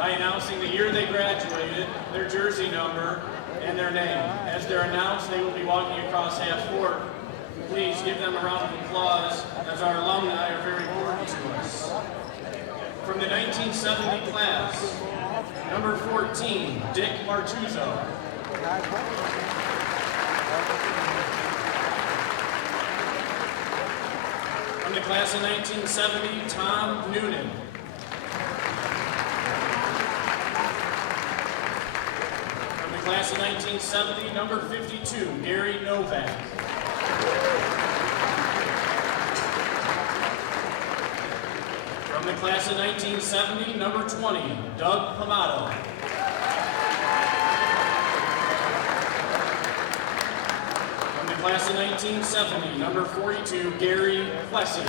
by announcing the year they graduated, their jersey number, and their name. As they're announced, they will be walking across half court. Please give them a round of applause, as our alumni are very important to us. From the 1970 class, number 14, Dick Martuzzo. From the class of 1970, Tom Noonan. From the class of 1970, number 52, Gary Novak. From the class of 1970, number 20, Doug Pamato. From the class of 1970, number 42, Gary Plessy.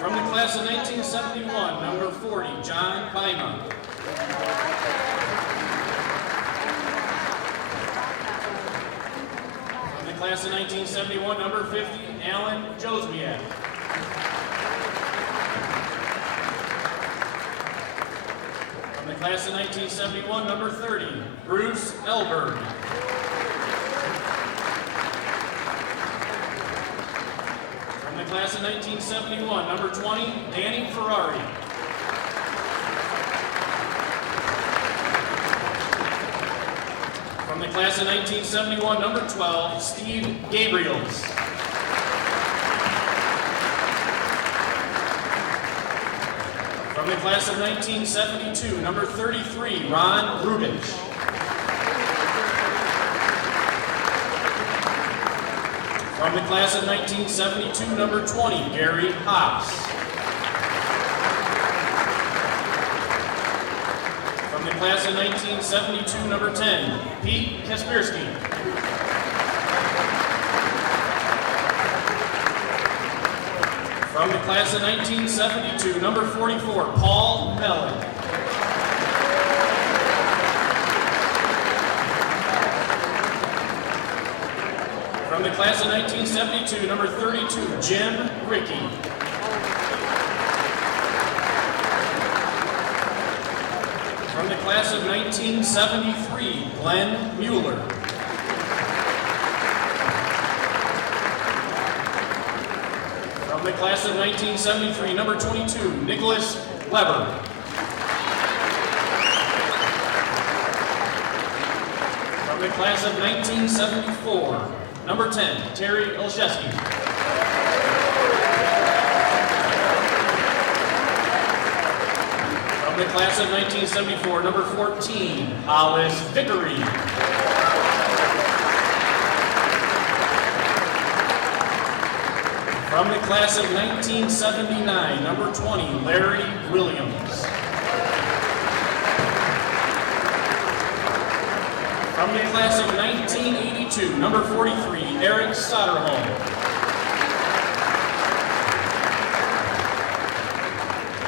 From the class of 1971, number 40, John Bima. From the class of 1971, number 50, Alan Joswiak. From the class of 1971, number 30, Bruce Elberg. From the class of 1971, number 20, Danny Ferrari. From the class of 1971, number 12, Steve Gabriels. From the class of 1972, number 33, Ron Rubich. From the class of 1972, number 20, Gary Haas. From the class of 1972, number 10, Pete Kaspersky. From the class of 1972, number 44, Paul Mellon. From the class of 1972, number 32, Jim Rickey. From the class of 1973, Glenn Mueller. From the class of 1973, number 22, Nicholas Weber. From the class of 1974, number 10, Terry Olszewski. From the class of 1974, number 14, Hollis Vickery. From the class of 1979, number 20, Larry Williams. From the class of 1982, number 43, Eric Soderholm.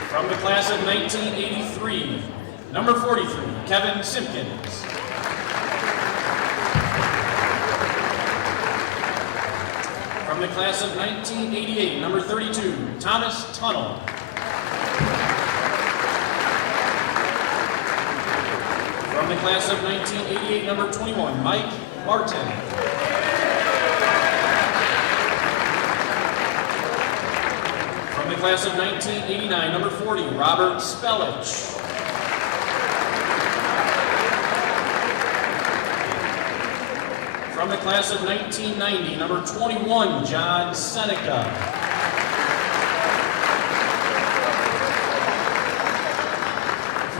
From the class of 1983, number 43, Kevin Simpkins. From the class of 1988, number 32, Thomas Tunnell. From the class of 1988, number 21, Mike Martin. From the class of 1989, number 40, Robert Spellich. From the class of 1990, number 21, John Seneca.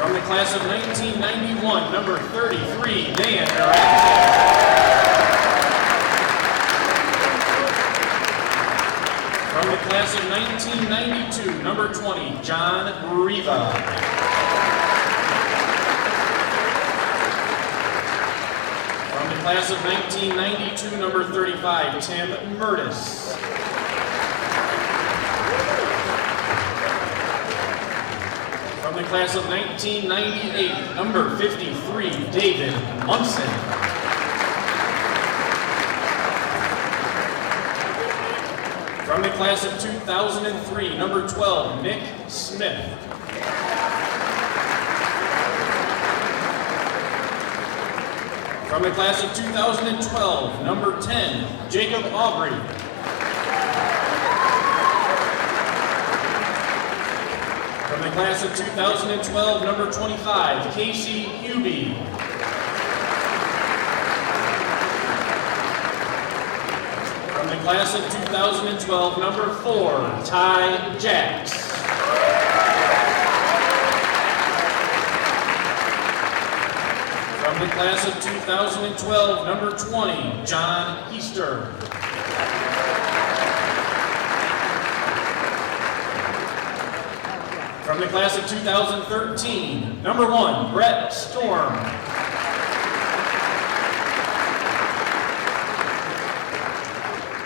From the class of 1991, number 33, Dan Durant. From the class of 1992, number 20, John Riva. From the class of 1992, number 35, Tim Murtis. From the class of 1998, number 53, David Munson. From From the class of 2003, number 12, Nick Smith. From the class of 2012, number 10, Jacob Aubrey. From the class of 2012, number 25, Casey Hubie. From the class of 2012, number 4, Ty Jacks. From the class of 2012, number 20, John Easter. From the class of 2013, number 1, Brett Storm.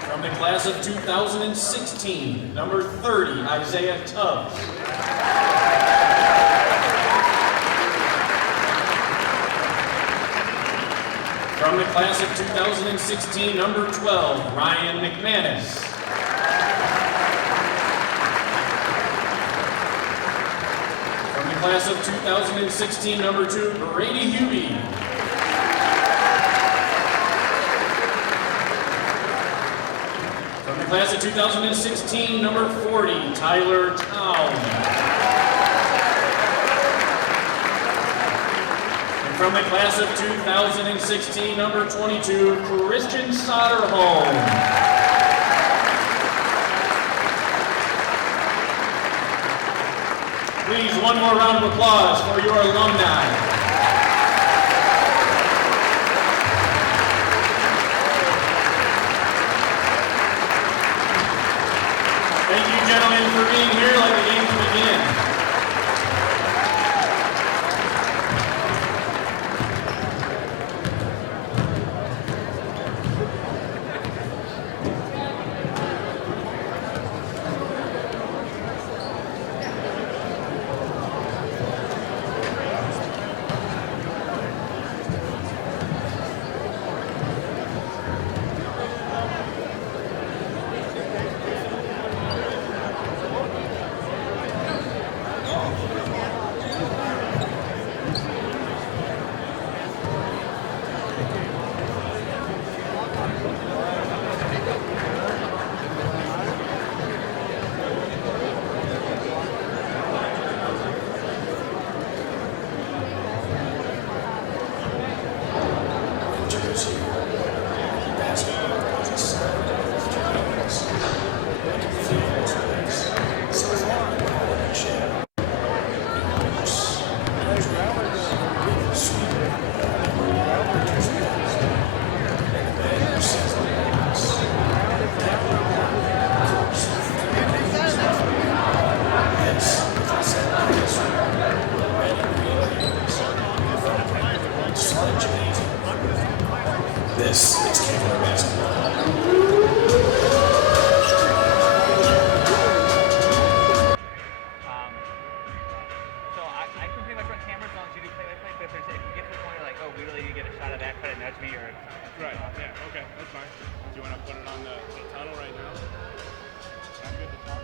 From the class of 2016, number 30, Isaiah Tubbs. From the class of 2016, number 12, Ryan McManus. From the class of 2016, number 2, Brady Hubie. From the class of 2016, number 40, Tyler Town. From the class of 2016, number 22, Christian Soderholm. Please, one more round of applause for your alumni. Thank you, gentlemen, for being here. Let the games begin. This is Cavalier basketball. So I can pretty much run cameras on to do play-by-play, but if you get to the point where like, oh, we really need to get a shot of that, try to nudge me or... Right, yeah, okay, that's fine. Do you want to put it on the tunnel right now? I'm good to talk.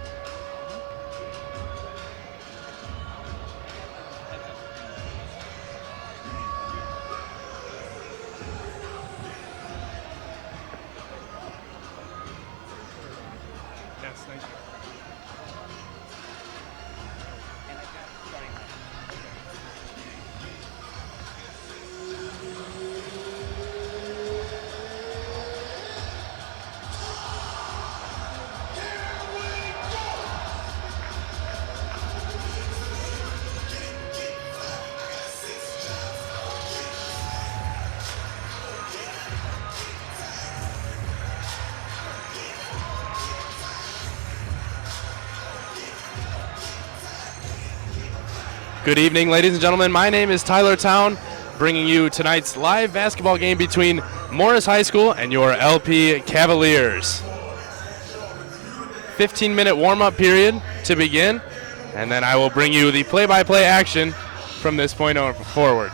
Yes, thank you. Good evening, ladies and gentlemen. My name is Tyler Town, bringing you tonight's live basketball game between Morris High School and your LP Cavaliers. 15-minute warm-up period to begin, and then I will bring you the play-by-play action from this point on forward.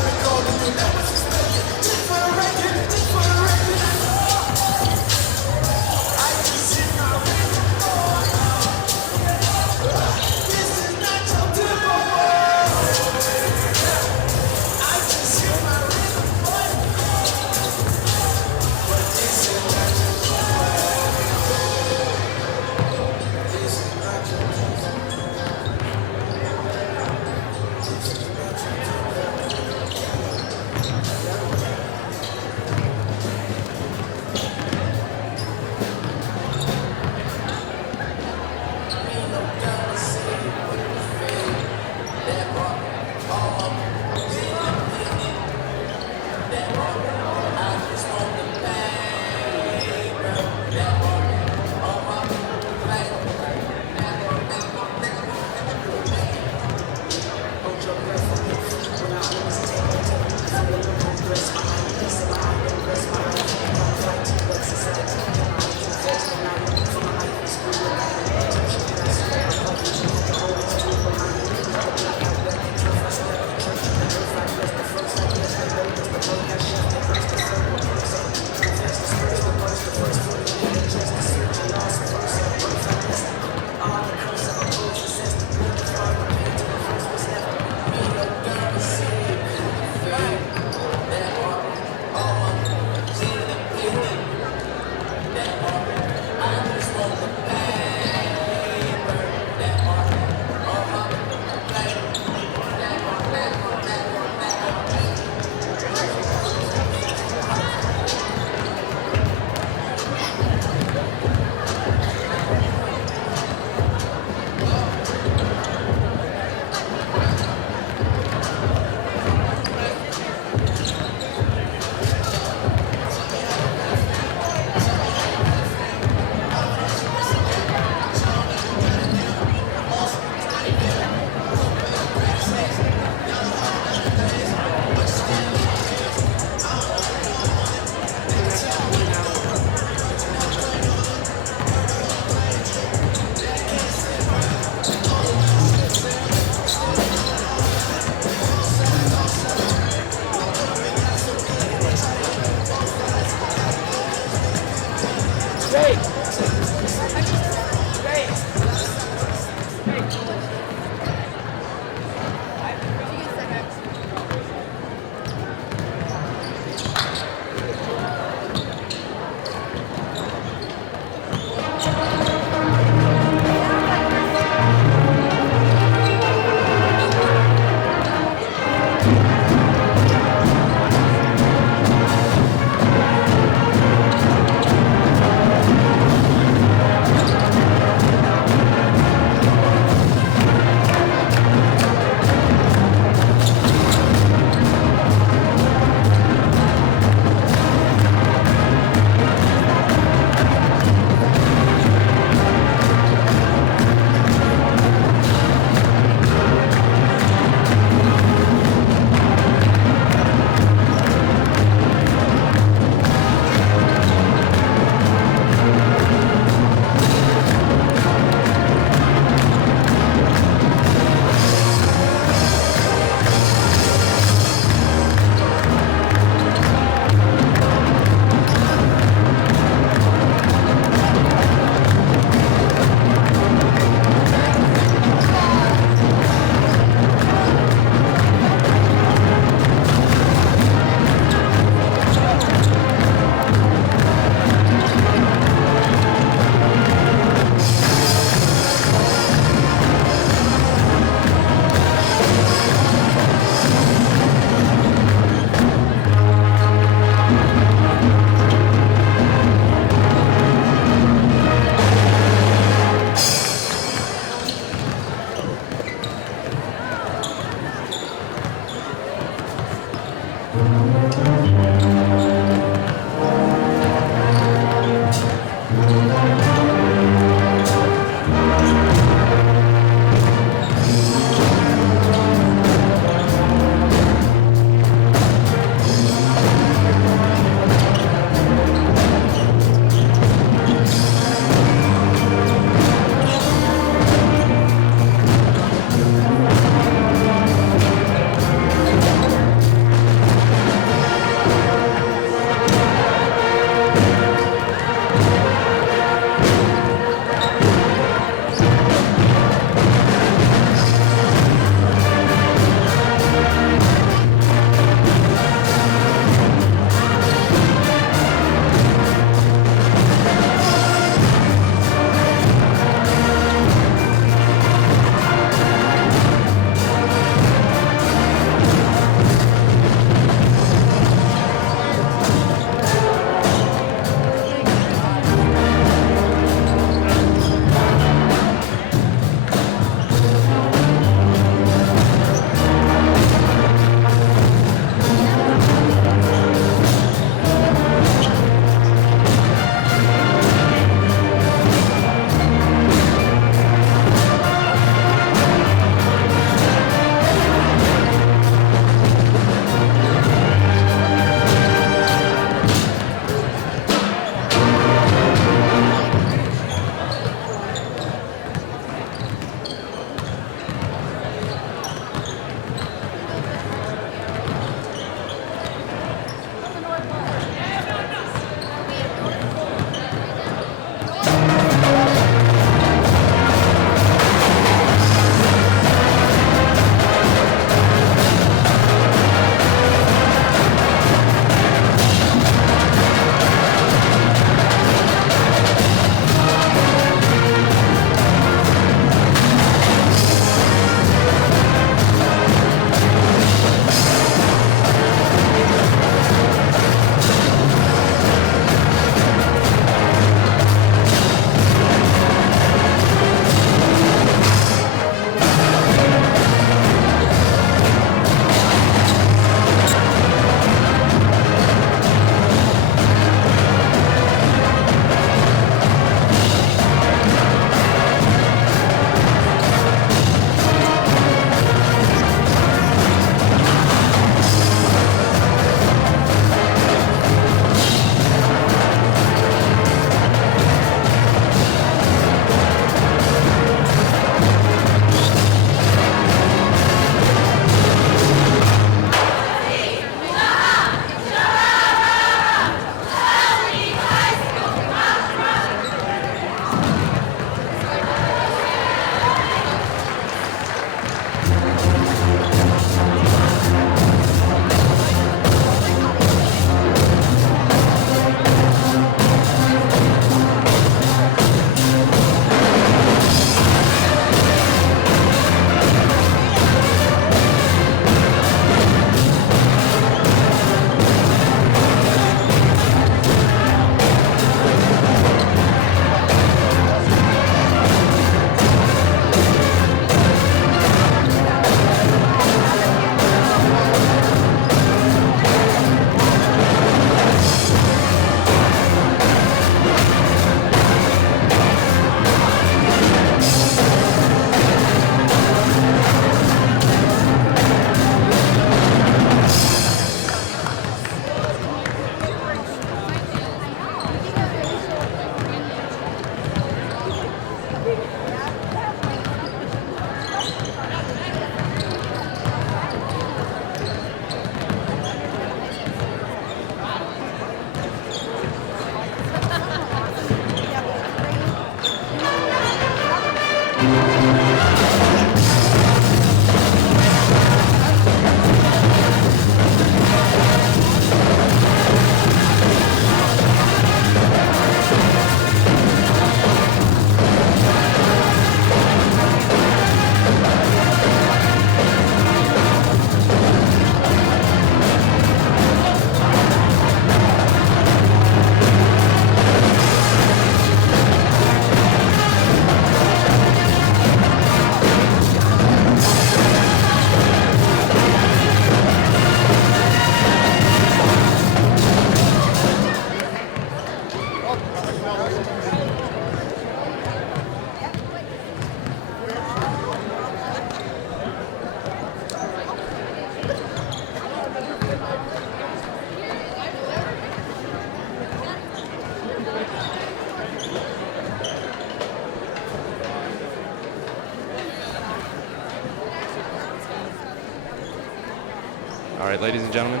All right, ladies and gentlemen,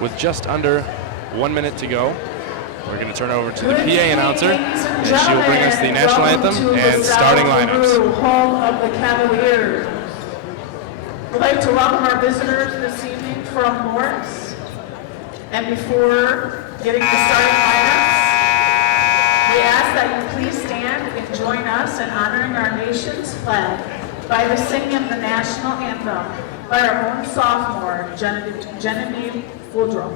with just under 1 minute to go, we're going to turn over to the PA announcer, and she will bring us the national anthem and starting lineups. Home of the Cavaliers. We'd like to welcome our visitors this evening from Morris. And before getting to starting lineups, we ask that you please stand and join us in honoring our nation's flag by the singing of the national anthem by our own sophomore, Genevieve Woodruff.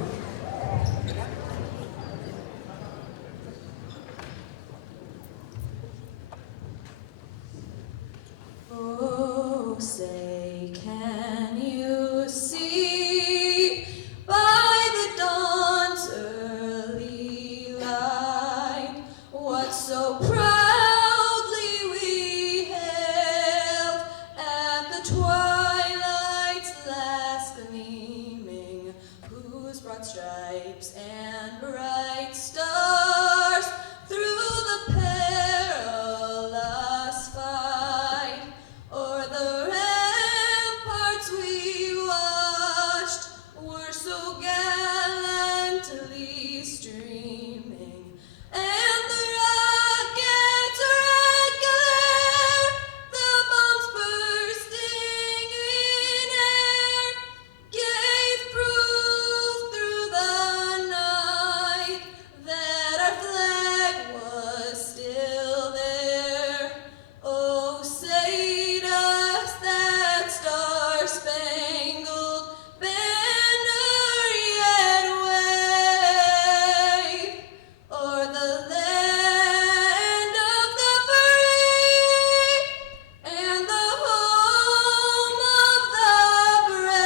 Oh, say, can you see by the dawn's early light what so proudly we hailed at the twilight's last gleaming, whose broad stripes and bright stars through the perilous fight o'er the ramparts we watched were so gallantly streaming, and the rockets' red glare, the bombs bursting in air, gave proof through the night that our flag was still there. Oh, say does that star-spangled banner yet wave o'er the land of the free and the home of the brave?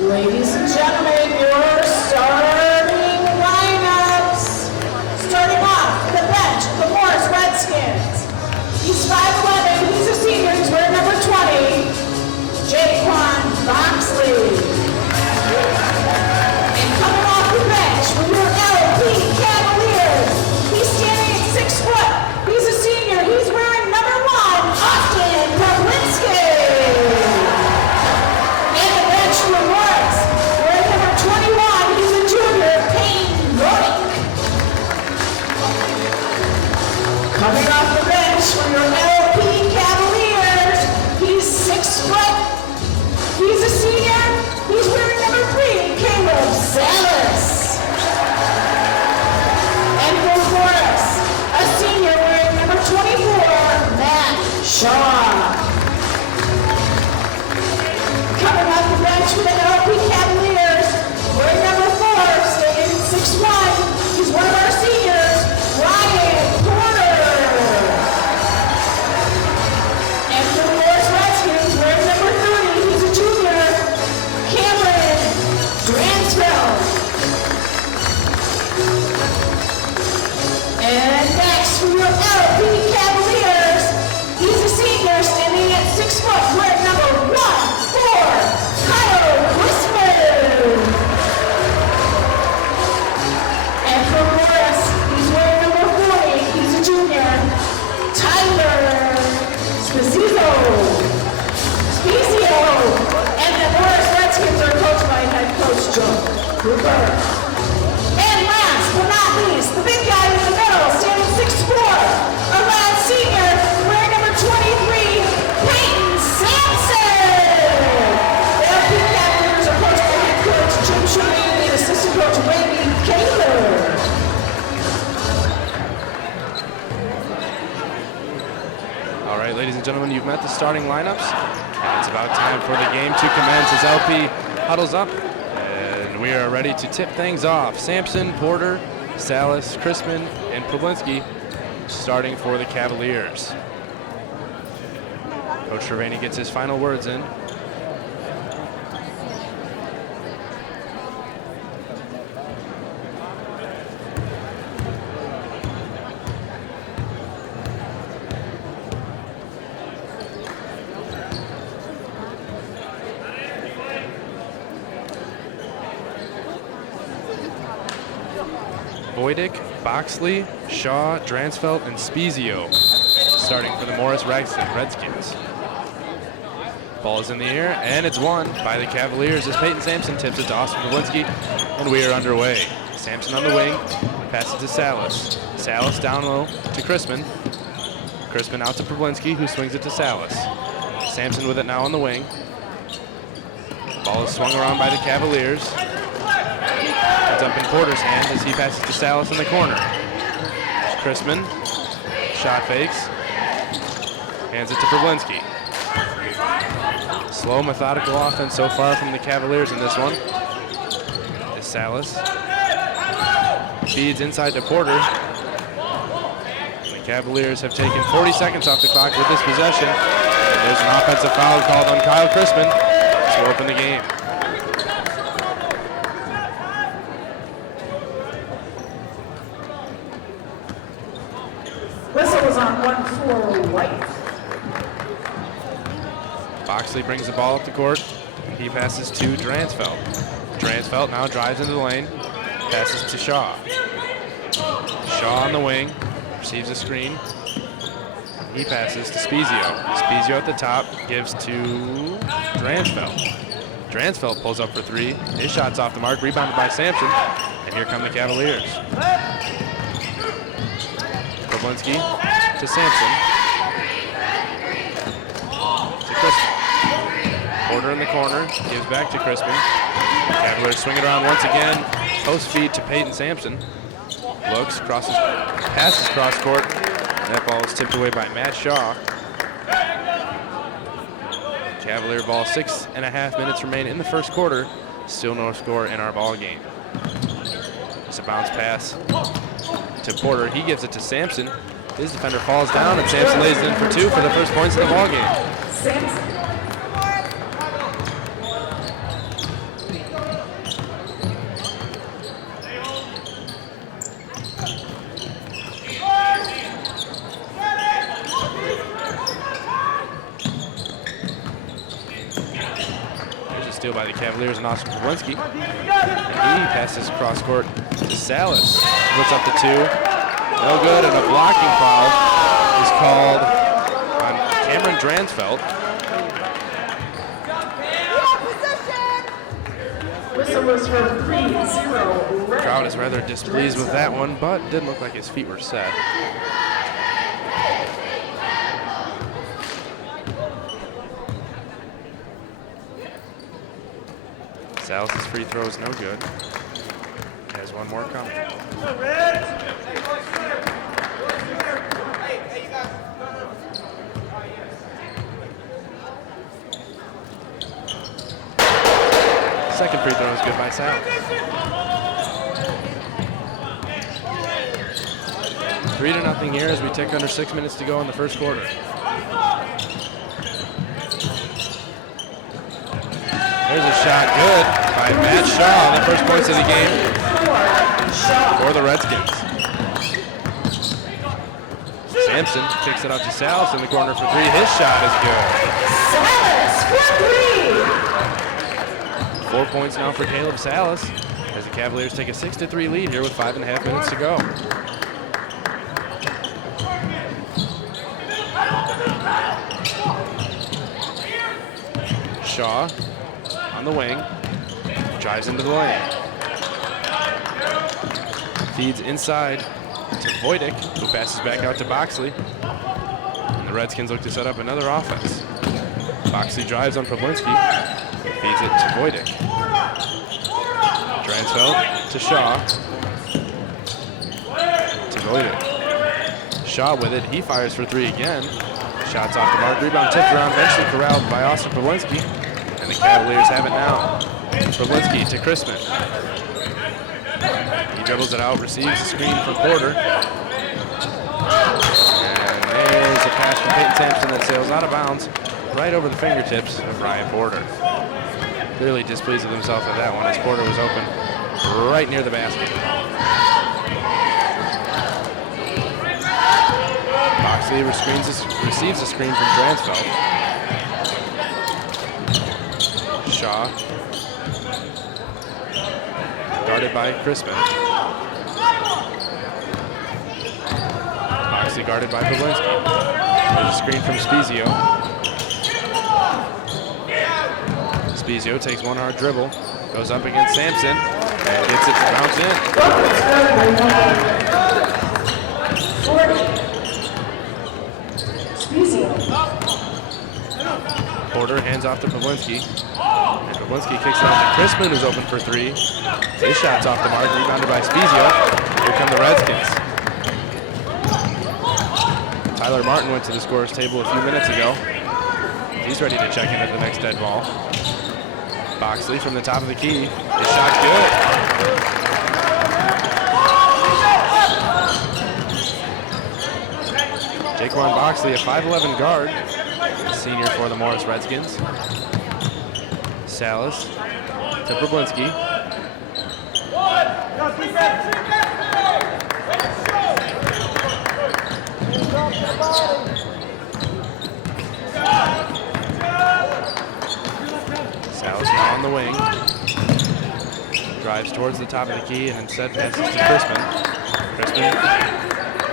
Ladies and gentlemen, your starting lineups. Starting off the bench, the Morris Redskins. He's 5'11", he's a senior, he's wearing number 20, Jaquan Boxley. And coming off the bench for your LP Cavaliers, he's standing at 6 foot, he's a senior, he's wearing number 1, Austin Pawlinski. And the bench for Morris, wearing number 21, he's a junior, Peyton Rourke. Coming off the bench for your LP Cavaliers, he's 6 foot, he's a senior, he's wearing number 3, Caleb Salas. And for Morris, a senior wearing number 24, Matt Shaw. Coming off the bench for the LP Cavaliers, wearing number 4, staying at 6'1", he's one of our seniors, Ryan Porter. And for the Morris Redskins, wearing number 30, he's a junior, Cameron Dransfeld. And next for your LP Cavaliers, he's a senior, standing at 6 foot, wearing number 1, 4, Kyle Christman. And for Morris, he's wearing number 40, he's a junior, Tyler Spezio. And the Morris Redskins are coached by head coach Joe Cooper. And last but not least, the big guy in the middle, standing 6'4", our last senior, wearing number 23, Peyton Sampson. The LP Cavaliers are coached by head coach Jim Shirley and assistant coach Randy Kaler. All right, ladies and gentlemen, you've met the starting lineups. It's about time for the game to commence as LP huddles up. And we are ready to tip things off. Sampson, Porter, Salas, Chrisman, and Pawlinski starting for the Cavaliers. Coach Trevani gets his final words in. Voidic, Boxley, Shaw, Dransfeld, and Spezio starting for the Morris Redskins. Ball is in the air, and it's won by the Cavaliers as Peyton Sampson tips it to Austin Pawlinski, and we are underway. Sampson on the wing, passes to Salas. Salas down low to Crispin. Crispin out to Pawlinski, who swings it to Salas. Sampson with it now on the wing. Ball is swung around by the Cavaliers. It's up in Porter's hand as he passes to Salas in the corner. Crispin, shot fakes, hands it to Pawlinski. Slow, methodical offense so far from the Cavaliers in this one. Is Salas. Feeds inside to Porter. The Cavaliers have taken 40 seconds off the clock with this possession. And there's an offensive foul called on Kyle Crispin to open the game. Whistle was on 1-4 White. Boxley brings the ball up the court. He passes to Dransfeld. Dransfeld now drives into the lane. Passes to Shaw. Shaw on the wing. Receives a screen. He passes to Spezio. Spezio at the top. Gives to Dransfeld. Dransfeld pulls up for three. His shot's off the mark. Rebounded by Sampson. And here come the Cavaliers. Pawlinski to Sampson. To Crispin. Porter in the corner, gives back to Crispin. Cavaliers swing it around once again. Post feed to Peyton Sampson. Looks, crosses, passes cross court. That ball is tipped away by Matt Shaw. Cavalier ball, 6.5 minutes remain in the first quarter. Still no score in our ball game. It's a bounce pass to Porter. He gives it to Sampson. His defender falls down, and Sampson lays it in for two for the first points of the ball game. Sampson. Steal by the Cavaliers and Austin Pawlinski. And he passes cross court to Salas. Puts up the two. No good, and a blocking foul is called on Cameron Dransfeld. Whistle was for 3-0 Red. Crowd is rather displeased with that one, but didn't look like his feet were set. Salas' free throw is no good. Has one more coming. Second free throw is good by Salas. 3-0 here as we tick under 6 minutes to go in the first quarter. There's a shot good by Matt Shaw on the first points of the game for the Redskins. Sampson kicks it up to Salas in the corner for three. His shot is good. 4 points now for Caleb Salas as the Cavaliers take a 6-3 lead here with 5.5 minutes to go. Shaw on the wing, drives into the lane. Feeds inside to Voidic, who passes back out to Boxley. And the Redskins look to set up another offense. Boxley drives on Pawlinski, feeds it to Voidic. Dransfeld to Shaw. To Voidic. Shaw with it, he fires for three again. Shots off the mark, rebound tipped around, eventually corralled by Austin Pawlinski. And the Cavaliers have it now. Pawlinski to Crispin. He dribbles it out, receives a screen from Porter. And there's a pass from Peyton Sampson that sails out of bounds right over the fingertips of Brian Porter. Clearly displeased with himself at that one as Porter was open right near the basket. Boxley receives a screen from Dransfeld. Shaw, guarded by Crispin. Boxley guarded by Pawlinski. There's a screen from Spezio. Spezio takes one hard dribble, goes up against Sampson, and gets it to bounce in. Porter hands off to Pawlinski. And Pawlinski kicks it out to Crispin, who's open for three. His shot's off the mark, rebounded by Spezio. Here come the Redskins. Tyler Martin went to the scorer's table a few minutes ago. He's ready to check in at the next dead ball. Boxley from the top of the key. His shot good. Jaquan Boxley, a 5'11 guard, senior for the Morris Redskins. Salas to Brablinski. Salas now on the wing. Drives towards the top of the key and instead passes to Crispin.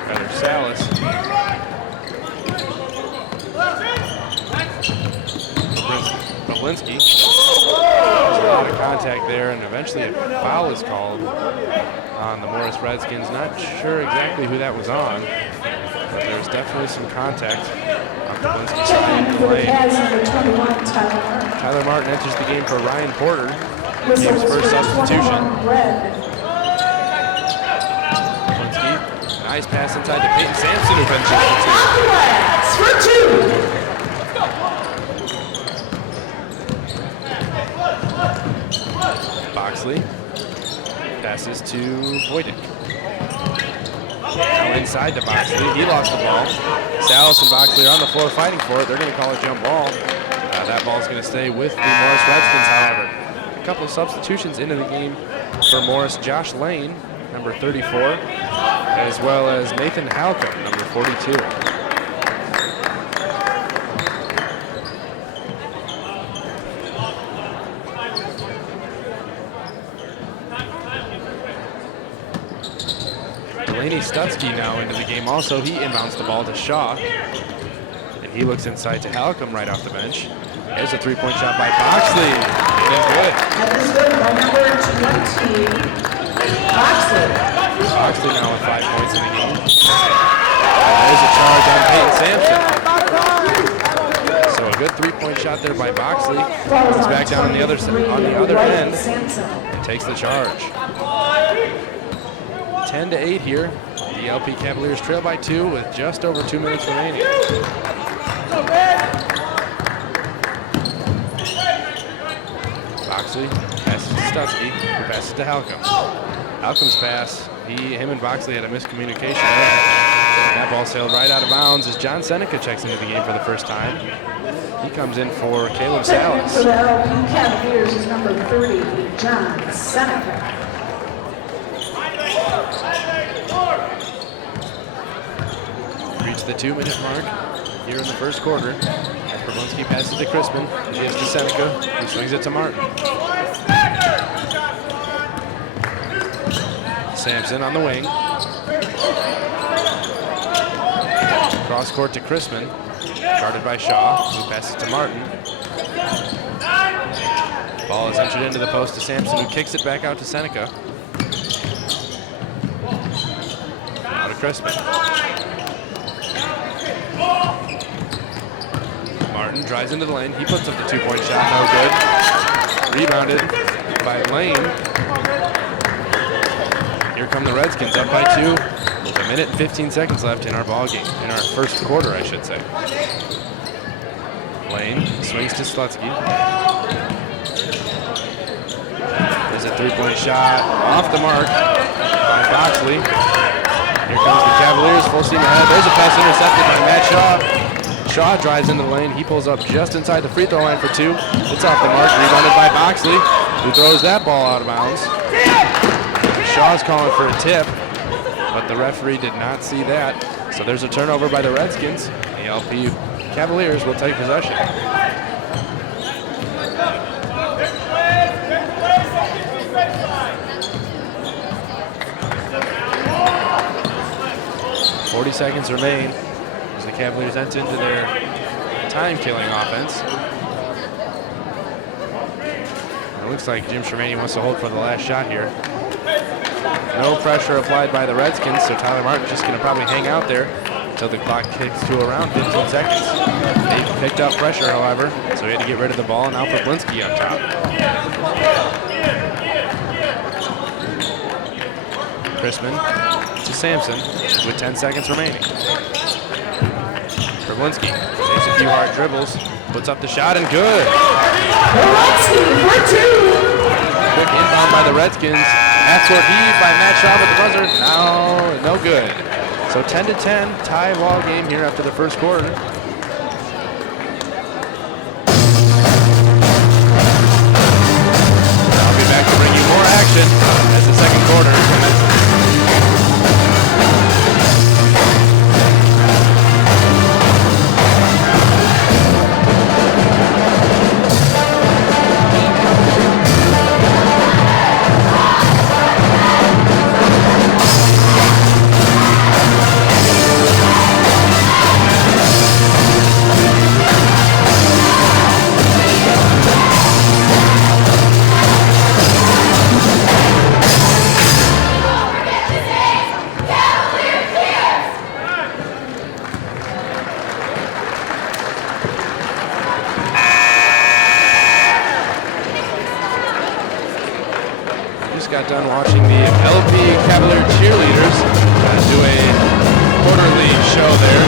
Rather Salas. Brablinski. There's a lot of contact there, and eventually a foul is called on the Morris Redskins. Not sure exactly who that was on, but there was definitely some contact on Brablinski's side of the lane. Tyler Martin enters the game for Ryan Porter, the game's first substitution. Brablinski, nice pass inside to Peyton Sampson, who finishes for two. Boxley passes to Voidic. Now inside to Boxley. He lost the ball. Salas and Boxley are on the floor fighting for it. They're going to call a jump ball. That ball is going to stay with the Morris Redskins, however. A couple of substitutions into the game for Morris. Josh Lane, number 34, as well as Nathan Halcomb, number 42. Delaney Stutzky now into the game also. He inbounds the ball to Shaw. And he looks inside to Halcomb right off the bench. There's a three-point shot by Boxley. Good. That is good by number 20, Boxley. Boxley now with 5 points in the game. There's a charge on Peyton Sampson. So a good three-point shot there by Boxley. He's back down on the other end and takes the charge. 10-8 here. The LP Cavaliers trail by 2 with just over 2 minutes remaining. Boxley passes to Stutzky, who passes to Halcomb. Halcomb's pass, him and Boxley had a miscommunication there. That ball sailed right out of bounds as John Seneca checks into the game for the first time. He comes in for Caleb Salas. For the LP Cavaliers is number 30, John Seneca. Reached the 2-minute mark here in the first quarter. Brablinski passes to Crispin. He gives to Seneca, who swings it to Martin. Sampson on the wing. Cross court to Crispin, guarded by Shaw, who passes to Martin. Ball is entered into the post to Sampson, who kicks it back out to Seneca. Now to Crispin. Martin drives into the lane. He puts up the 2-point shot. No good. Rebounded by Lane. Here come the Redskins up by 2. With a minute and 15 seconds left in our ball game. In our first quarter, I should say. Lane swings to Slutsky. There's a 3-point shot off the mark by Boxley. Here comes the Cavaliers, full steam ahead. There's a pass intercepted by Matt Shaw. Shaw drives into the lane. He pulls up just inside the free throw line for 2. It's off the mark, rebounded by Boxley, who throws that ball out of bounds. Shaw's calling for a tip, but the referee did not see that. So there's a turnover by the Redskins. The LP Cavaliers will take possession. 40 seconds remain as the Cavaliers enter into their time-killing offense. It looks like Jim Shermani wants to hold for the last shot here. No pressure applied by the Redskins, so Tyler Martin's just going to probably hang out there until the clock kicks to around 15 seconds. They picked up pressure, however, so he had to get rid of the ball, and now Pablinski on top. Chrisman to Sampson with 10 seconds remaining. Pablinski takes a few hard dribbles, puts up the shot, and good. Quick inbound by the Redskins. Half-court heave by Matt Shaw with the buzzer. Now, no good. So 10-10, tie ball game here after the first quarter. I'll be back to bring you more action as the second quarter commences. Got done watching the LP Cavalier cheerleaders do a quarterly show there.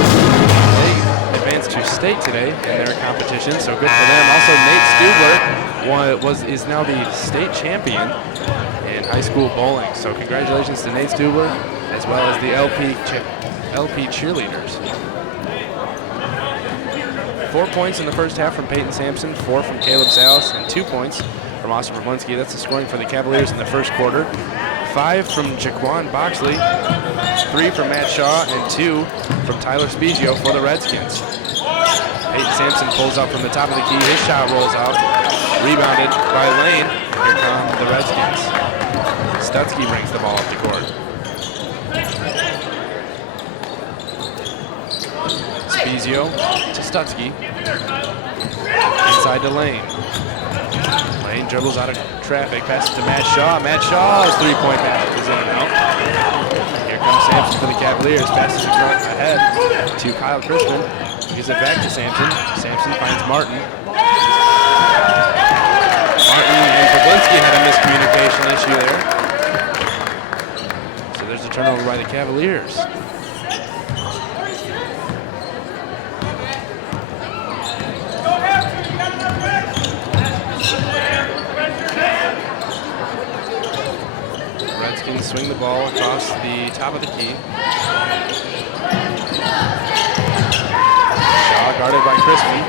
They advanced to state today in their competition, so good for them. Also, Nate Stubler is now the state champion in high school bowling. So congratulations to Nate Stubler as well as the LP cheerleaders. 4 points in the first half from Peyton Sampson, 4 from Caleb Salas, and 2 points from Austin Pablinski. That's the scoring for the Cavaliers in the first quarter. 5 from Jaquan Boxley, 3 from Matt Shaw, and 2 from Tyler Spezio for the Redskins. Peyton Sampson pulls up from the top of the key. His shot rolls out, rebounded by Lane. Here come the Redskins. Stutzky brings the ball up the court. Spezio to Stutzky. Inside to Lane. Lane dribbles out of traffic, passes to Matt Shaw. Matt Shaw's three-point pass is in and out. Here comes Sampson for the Cavaliers. Passes ahead to Kyle Chrisman. Gives it back to Sampson. Sampson finds Martin. Martin and Pablinski had a miscommunication issue there. So there's a turnover by the Cavaliers. Redskins swing the ball across the top of the key. Shaw guarded by Crispy.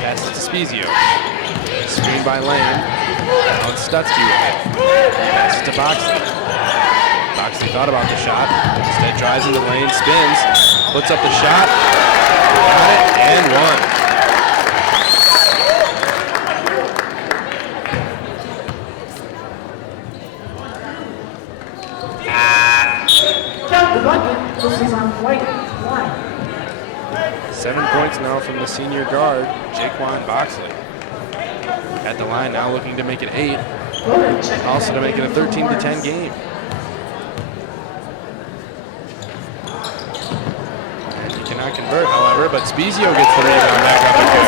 Passes to Spezio. Screened by Lane. Now it's Stutzky with it. Passes to Boxley. Boxley thought about the shot. Instead drives into Lane, spins, puts up the shot. Got it, and one. Count the bucket. This is on white line. 7 points now from the senior guard, Jaquan Boxley. At the line now looking to make it 8. Also to make it a 13-10 game. And he cannot convert, however, but Spezio gets the rebound back up again.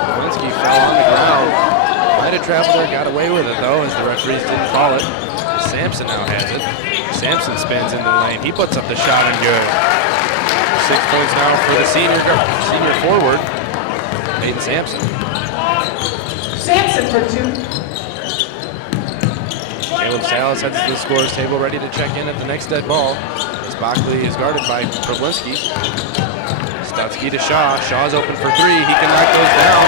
Pablinski fell on the ground. Might have traveled there, got away with it though, as the referees didn't call it. Sampson now has it. Sampson spins into the lane. He puts up the shot and good. 6 points now for the senior forward, Peyton Sampson. Sampson for 2. Caleb Salas heads to the scorer's table, ready to check in at the next dead ball. As Boxley is guarded by Pablinski. Stutzky to Shaw. Shaw's open for 3. He can knock those down.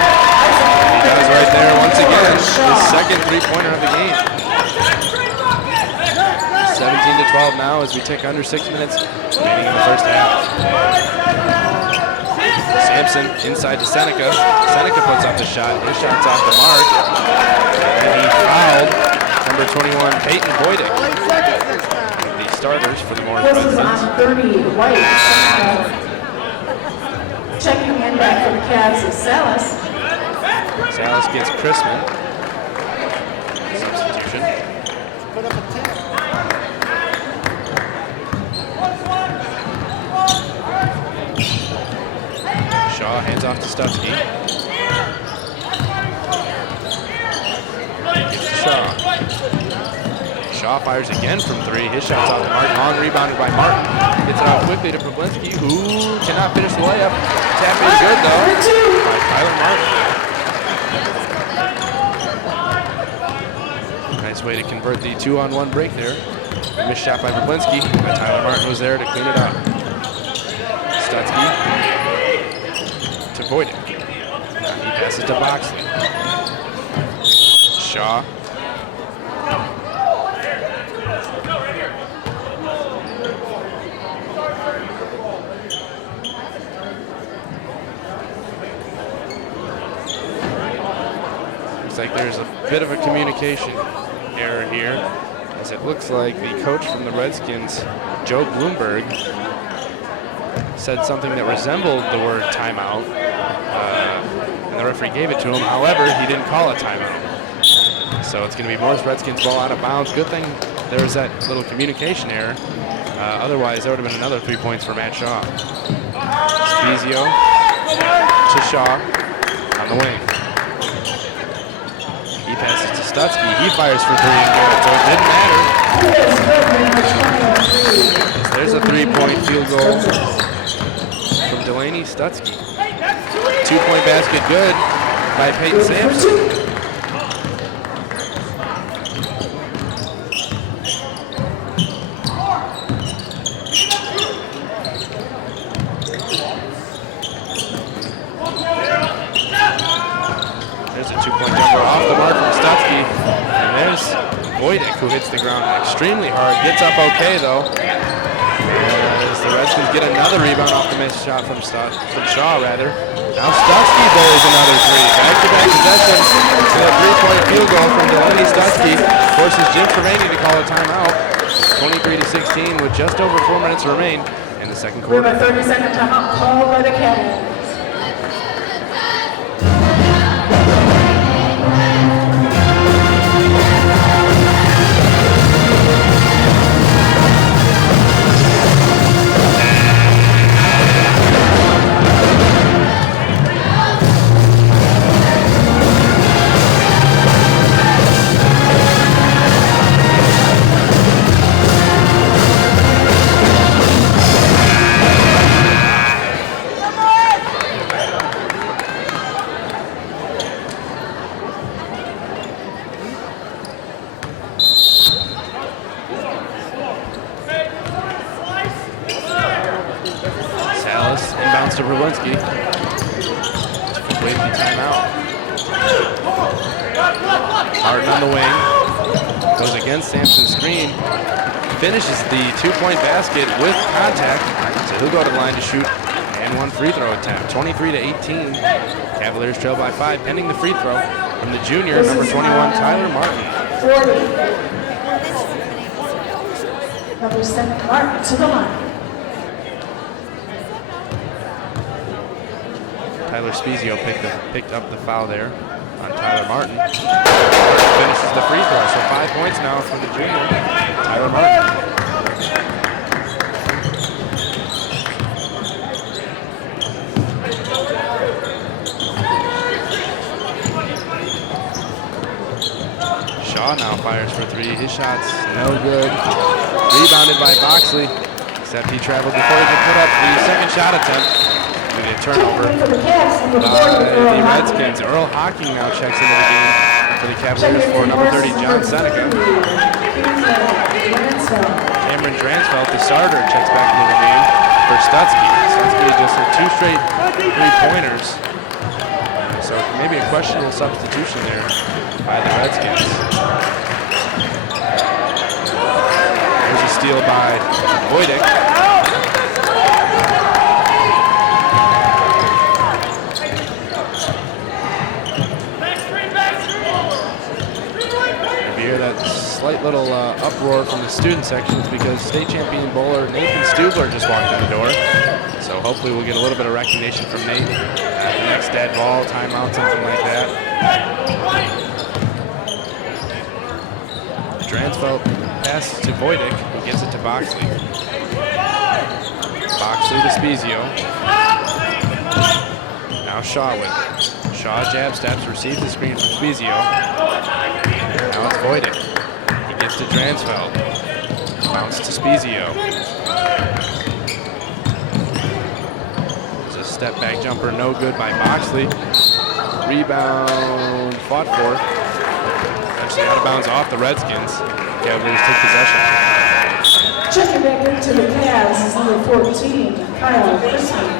He does right there once again. His second three-pointer of the game. 17-12 now as we tick under 6 minutes remaining in the first half. Sampson inside to Seneca. Seneca puts up the shot. His shot's off the mark. And he fouled number 21, Peyton Boydick. The starters for the Morris This is Redskins. on 30, White. Checking in back for the Cavs is Salas. Salas gets Chrisman. Substitution. Shaw hands off to Stutzky. Gives to Shaw. Shaw fires again from three. His shot's off the mark. Long rebounded by Martin. Gets it out quickly to Problinski, who cannot finish the layup. Tap in good though by Tyler Martin. Nice way to convert the 2-on-1 break there. Missed shot by Problinski, but Tyler Martin was there to clean it up. Stutzky to Boydick. Now he passes to Boxley. Shaw. Looks like there's a bit of a communication error here, as it looks like the coach from the Redskins, Joe Bloomberg, said something that resembled the word timeout, and the referee gave it to him. However, he didn't call a timeout. So it's going to be Morris Redskins ball out of bounds. Good thing there was that little communication error. Otherwise, there would have been another 3 points for Matt Shaw. Spezio to Shaw on the wing. He passes to Stutzky. He fires for three and good, so it didn't matter. There's a 3-point field goal from Delaney Stutzky. 2-point basket good by Peyton Sampson. There's a 2-point jumper off the mark from Stutzky. And there's Boydick, who hits the ground extremely hard. Gets up okay, though. As the Redskins get another rebound off the missed shot from Shaw, rather. Now Stutzky bowls another three. Back-to-back possessions. And a 3-point field goal from Delaney Stutzky forces Jim Trevani to call a timeout. 23-16 with just over 4 minutes to remain in the second We quarter. have a 30-second timeout called by the Cavaliers. To Berlinski to complete the timeout. Martin on the wing goes against Sampson's screen, finishes the 2-point basket with contact, so he'll go to the line to shoot and one free throw attempt. 23-18. Cavaliers trail by 5, pending the free throw from the junior, number 21, Tyler Martin. 40. Number 7, Martin to the line. Tyler Spezio picked up the foul there on Tyler Martin. Finishes the free throw, so 5 points now from the junior, Tyler Martin. Shaw now fires for three. His shot's no good. Rebounded by Boxley, except he traveled before he could put up the second shot attempt. With a turnover by the Redskins. Earl Hocking now checks into the game for the Cavaliers for number 30, John Seneca. Cameron Dransfeld, the starter, checks back into the game for Stutzky. Stutzky just hit 2 straight three-pointers. So maybe a questionable substitution there by the Redskins. There's a steal by Boydick. you hear that slight little uproar from the student section, it's because state champion bowler Nathan Stubler just walked in the door. So hopefully we'll get a little bit of recognition from Nate at the next dead ball, timeout, something like that. Dransfeld passes to Voidic, who gives it to Boxley. Boxley to Spezio. Now Shaw with it. Shaw jab steps, receives the screen from Spezio. Now it's Voidic. He gives to Dransfeld. Bounce to Spezio. There's a step back jumper, no good by Boxley. Rebound fought for. Eventually out of bounds off the Redskins. Cavaliers took possession. Checking back into the Cavs is number 14, Kyle Christie.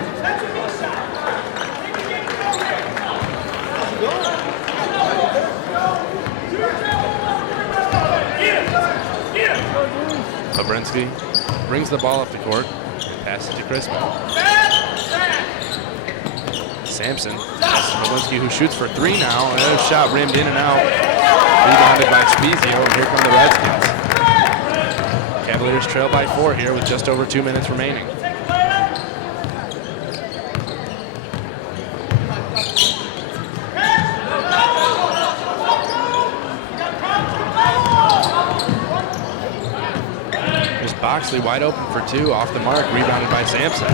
Labrinsky brings the ball up the court, passes to Crispin. Sampson passes to Labrinsky, who shoots for three now. Another shot rimmed in and out. Rebounded by Spezio, and here come the Redskins. Cavaliers trail by 4 here with just over 2 minutes remaining. Here's Boxley wide open for 2, off the mark, rebounded by Sampson.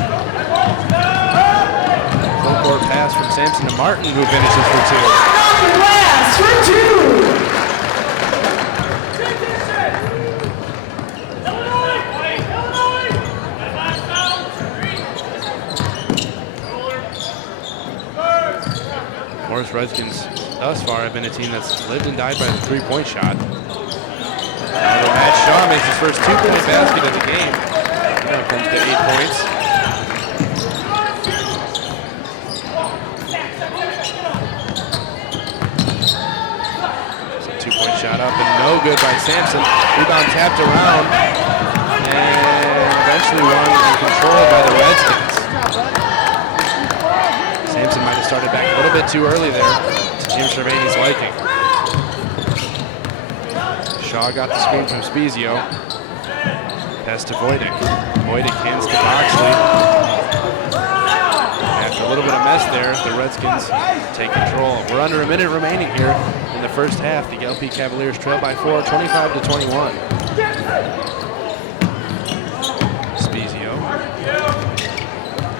Full court pass from Sampson to Martin, who finishes for 2. Off the glass for 2. Morris Redskins thus far have been a team that's lived and died by the three-point shot. Matt Shaw makes his first 2-point basket of the game. Now comes to 8 points. So 2-point shot up and no good by Sampson. Rebound tapped around and eventually won and controlled by the Redskins. Sampson might have started back a little bit too early there to Jim Cervani's liking. Shaw got the screen from Spezio. Pass to Voidic. Voidic hands to Boxley. After a little bit of mess there, the Redskins take control. We're under a minute remaining here in the first half. The LP Cavaliers trail by 4, 25-21. Spezio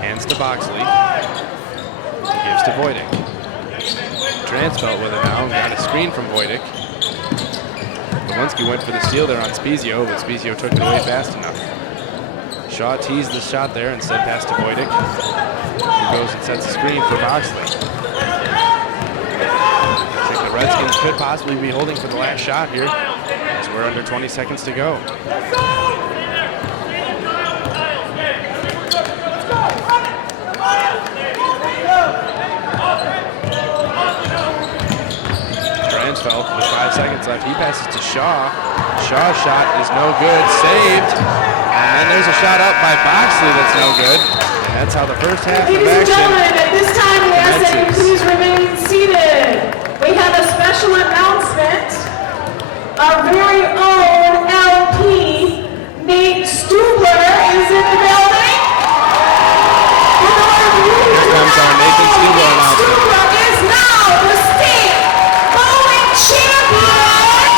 hands to Boxley. Gives to Voidic. Dransfeld with it now. Got a screen from Voidic. Lewinsky went for the steal there on Spezio, but Spezio took it away fast enough. Shaw teased the shot there, instead passed to Voidic, who goes and sets a screen for Boxley. I think the Redskins could possibly be holding for the last shot here, as we're under 20 seconds to go. Dransfeld with 5 seconds left. He passes to Shaw. Shaw's shot is no good. Saved. And then there's a shot up by Boxley that's no good. And that's how the first half of Ladies and action gentlemen, at this time we ask that you commences. please remain seated. We have a special announcement. Our very own LP, Nate Stubler, is in the building. Here comes our Nathan Stubler announcement. Stubler is now the state bowling champion.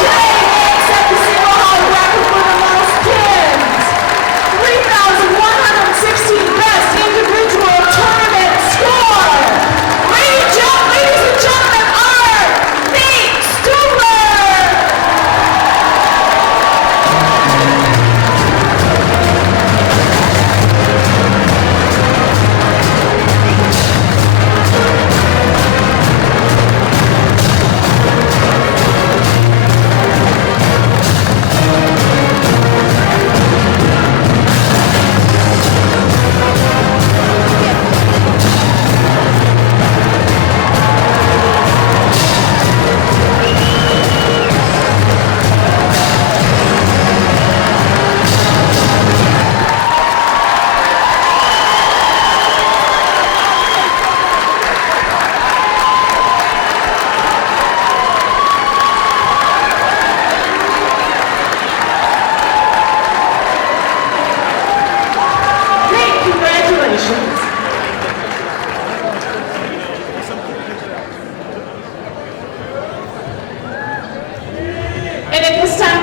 Today he set the single hall record for the most pins. 3,116 best individual tournament score. Ladies and gentlemen, our Nate Stubler.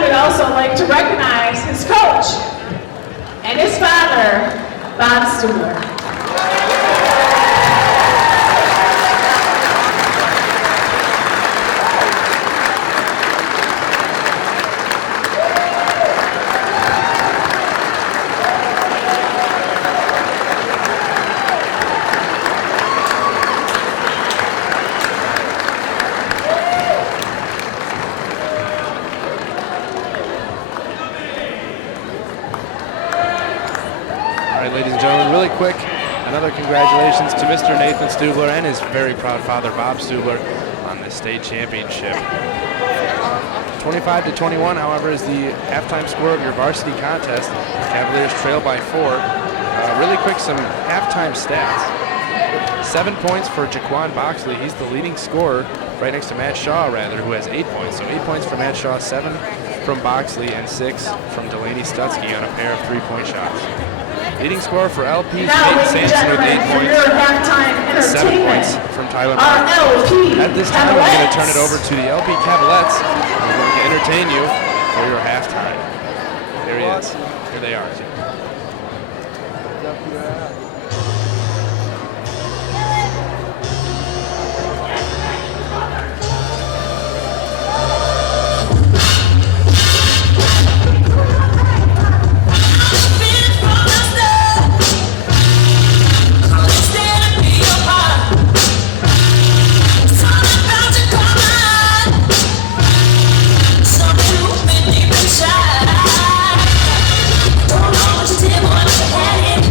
would also like to recognize his coach and his father, Bob Stubler. Ladies and gentlemen, really quick, another congratulations to Mr. Nathan Stubler and his very proud father, Bob Stubler, on the state championship. 25-21, however, is the halftime score of your varsity contest. Cavaliers trail by 4. Really quick, some halftime stats. 7 points for Jaquan Boxley. He's the leading scorer, right next to Matt Shaw, rather, who has 8 points. So 8 points for Matt Shaw, 7 from Boxley, and 6 from Delaney Stutzky on a pair of 3-point shots. Leading scorer for LP Sampson with 8 points, 7 points from Tyler Martin. At this time, we're going to turn it over to the LP Cavaliers, who are going to entertain you for your halftime. There he is. Here they are. Don't know what you did, boy, but you had it.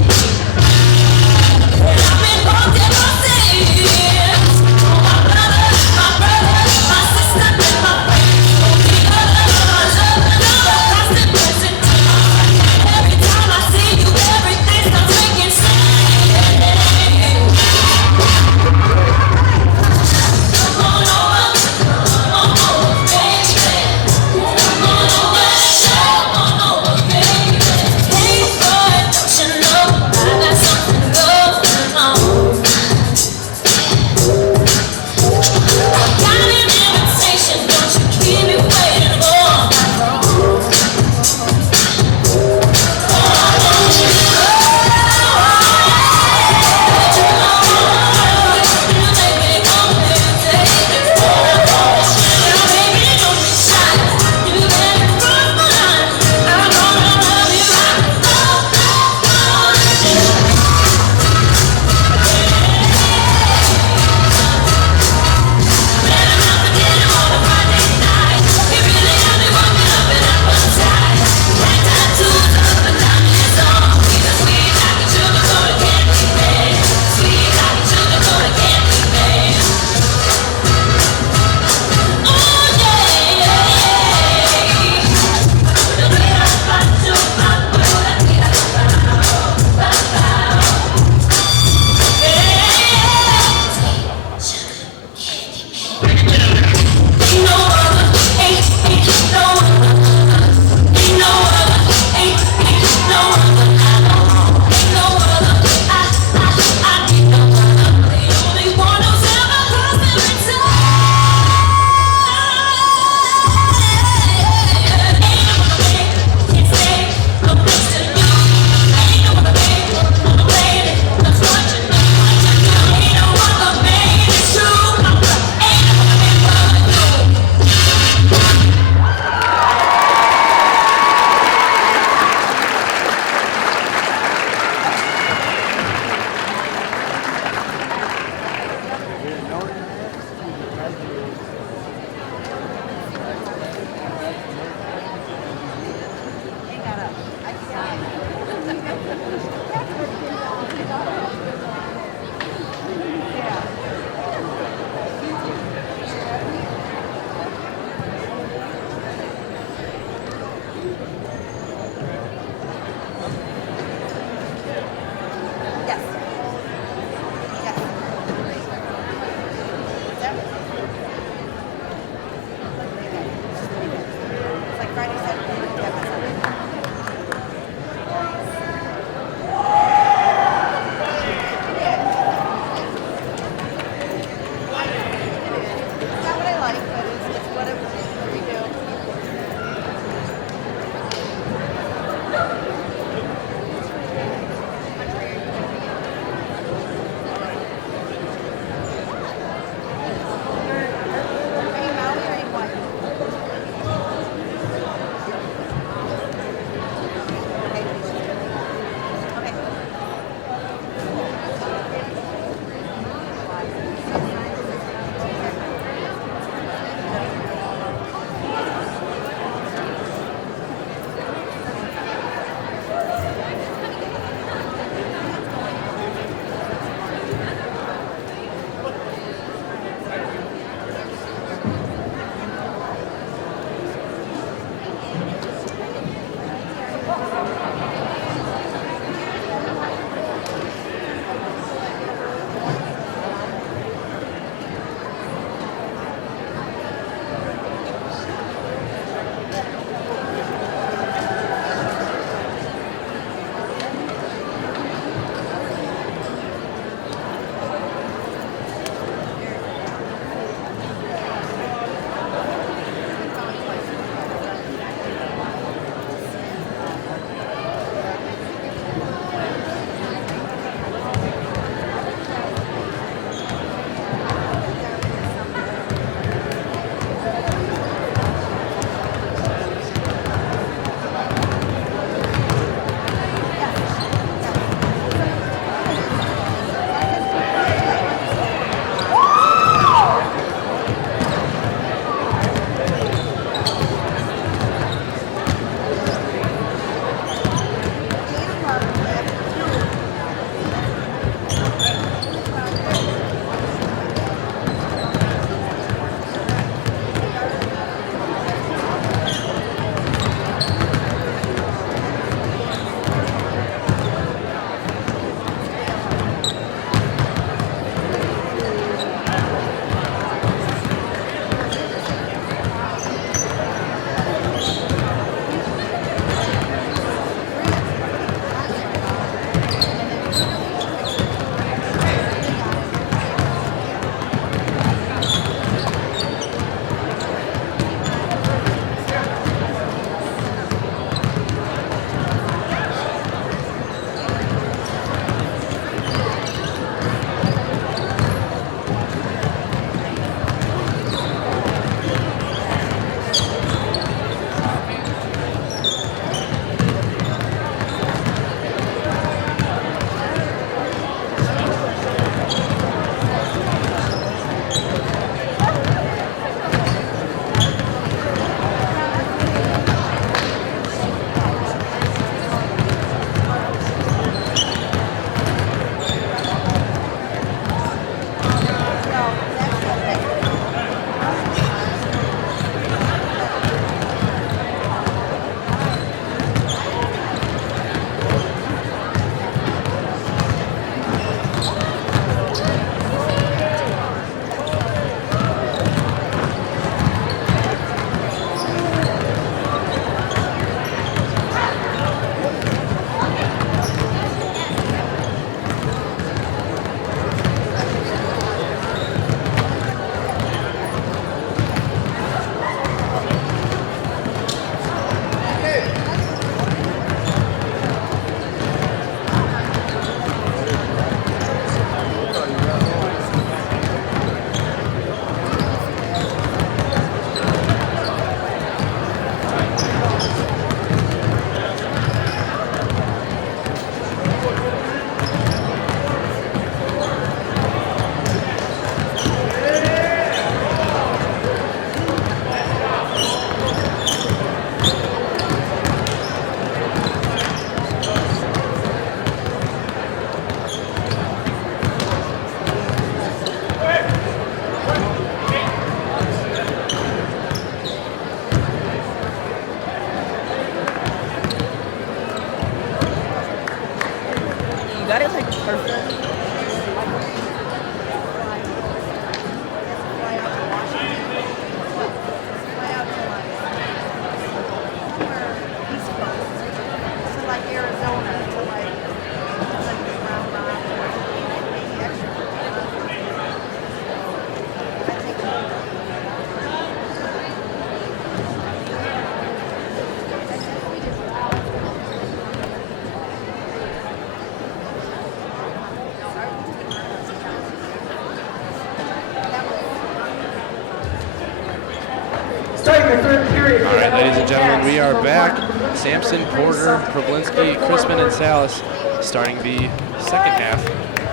period. All right, ladies and gentlemen, we are back. Sampson, Porter, Problinski, Crispin, and Salas starting the second half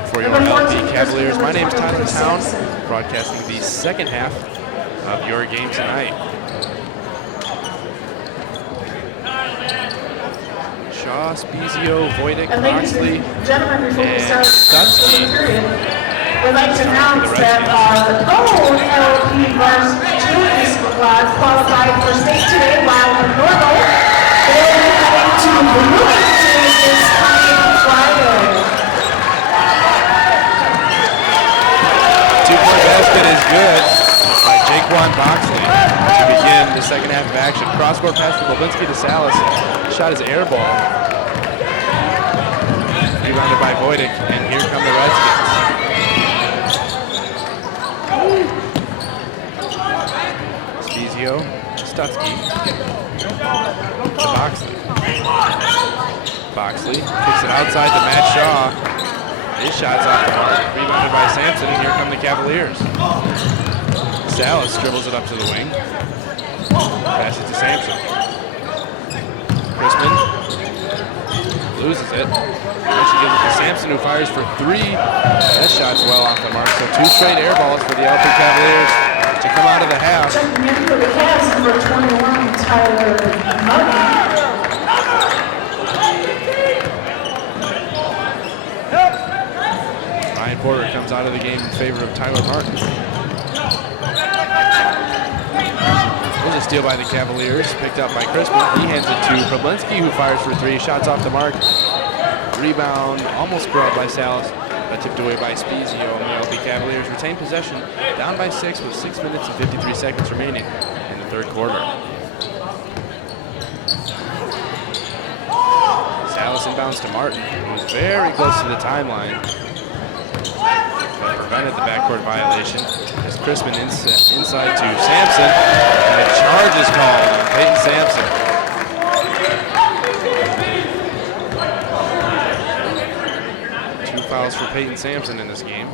for your LP Cavaliers. My name's Tyler Town, broadcasting the second half of your game tonight. Shaw, Spezio, Voidic, Moxley, and Stutsky. We'd like to announce that our own LP varsity squad qualified for state today, while the normal is heading to Bloomington this coming Friday. Two-point basket is good by Jaquan Boxley to begin the second half of action. Cross-court pass from Babinski to Salas. Shot is air ball. Rebounded by Voidic, and here come the Redskins. Spezio, Stutsky, to Boxley. Boxley kicks it outside to Matt Shaw. His shot's off the mark, rebounded by Sampson, and here come the Cavaliers. Salas dribbles it up to the wing. Pass it to Sampson. Crispin loses it. She gives it to Sampson, who fires for three. That shot's well off the mark. So two straight air balls for the LP Cavaliers to come out of the half. Checking in for the Cavs, number 21, Tyler Martin. Ryan Porter comes out of the game in favor of Tyler Martin. There's a steal by the Cavaliers, picked up by Crispin. He hands it to Problinski, who fires for three. Shots off the mark. Rebound, almost grabbed by Salas, but tipped away by Spezio. And the LP Cavaliers retain possession, down by 6 with 6 minutes and 53 seconds remaining in the third quarter. Salas inbounds to Martin, who was very close to the timeline, but prevented the backcourt violation. As Crispin inside to Sampson, and a charge is called on Peyton Sampson. Two fouls for Peyton Sampson in this game.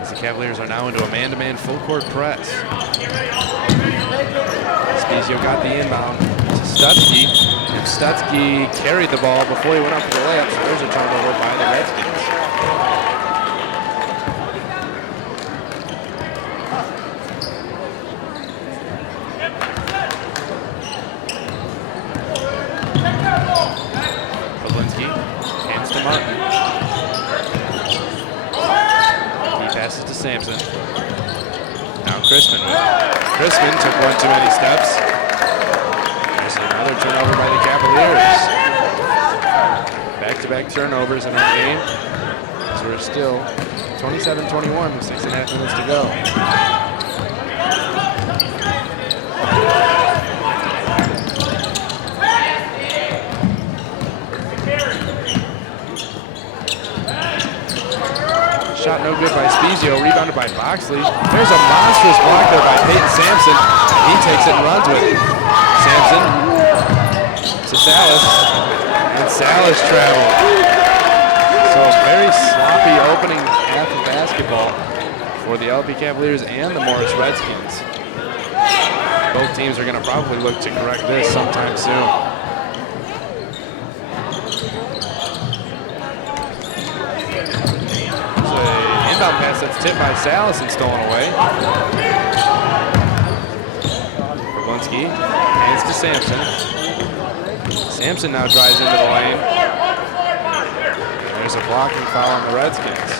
As the Cavaliers are now into a man-to-man full-court press. Spezio got the inbound to Stutsky, and Stutsky carried the ball before he went up for the layup, so there's a turnover by the Redskins. Problinski hands to Martin. He passes to Sampson. Now Crispin. Crispin took one too many steps. There's another turnover by the Cavaliers. Back-to-back turnovers in our game. So we're still 27-21 with 6.5 minutes to go. Shot no good by Spezio, rebounded by Boxley. There's a monstrous block there by Peyton Sampson. He takes it and runs with it. Sampson to Salas, and Salas traveled. So a very sloppy opening half of basketball for the LP Cavaliers and the Morris Redskins. Both teams are going to probably look to correct this sometime soon. Inbound pass that's tipped by Salas and stolen away. Problinski hands to Sampson. Sampson now drives into the lane. And there's a blocking foul on the Redskins.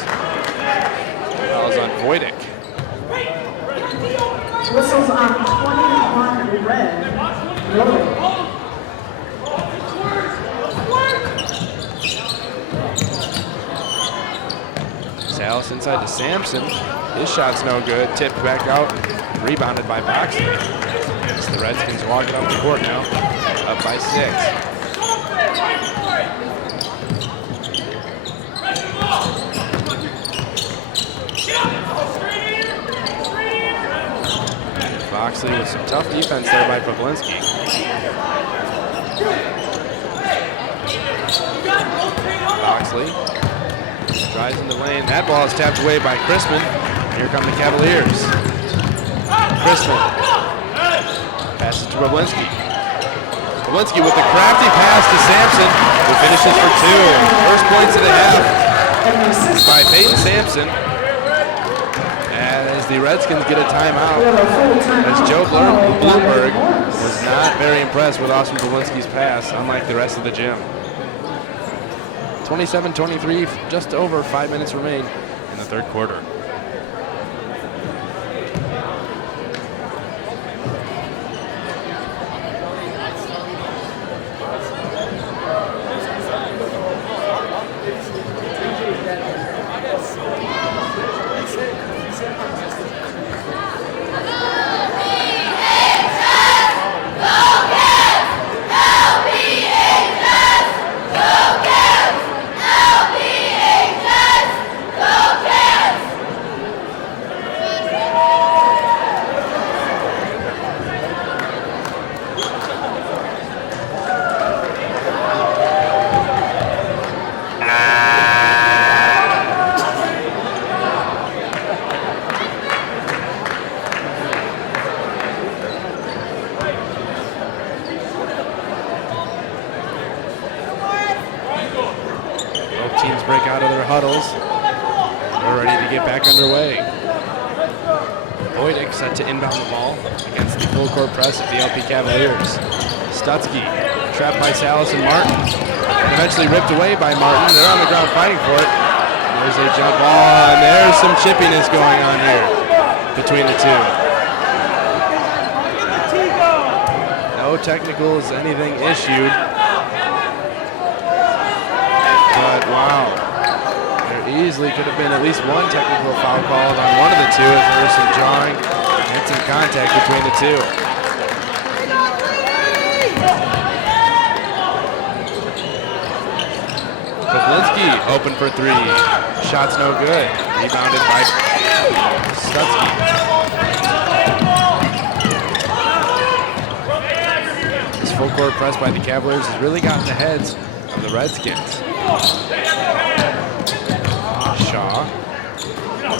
Foul is on Voidic. Whistles on 21 red. Rolling. Salas inside to Sampson. His shot's no good. Tipped back out. Rebounded by Boxley. As the Redskins walk it up the court now. Up by 6. Boxley with some tough defense there by Problinski. Boxley drives in the lane. That ball is tapped away by Crispin. Here come the Cavaliers. Christman. Passes to Roblinski. Roblinski with the crafty pass to Sampson, who finishes for 2. First points of the half by Peyton Sampson. As the Redskins get a timeout, as Joe Bloomberg was not very impressed with Austin Roblinski's pass, unlike the rest of the gym. 27-23, just over 5 minutes remain in the third quarter. Teams break out of their huddles. We're ready to get back underway. Boydick set to inbound the ball against the full court press of the LP Cavaliers. Stutzky trapped by Salas and Martin. And eventually ripped away by Martin. They're on the ground fighting for it. There's a jump ball, and there's some chippiness going on here between the two. No technicals, anything issued. But wow, there easily could have been at least one technical foul called on one of the two, as there was some jawing and some contact between the two. Koplinski open for 3. Shot's no good. Rebounded by Stutzky. This full court press by the Cavaliers has really gotten the heads of the Redskins. Shaw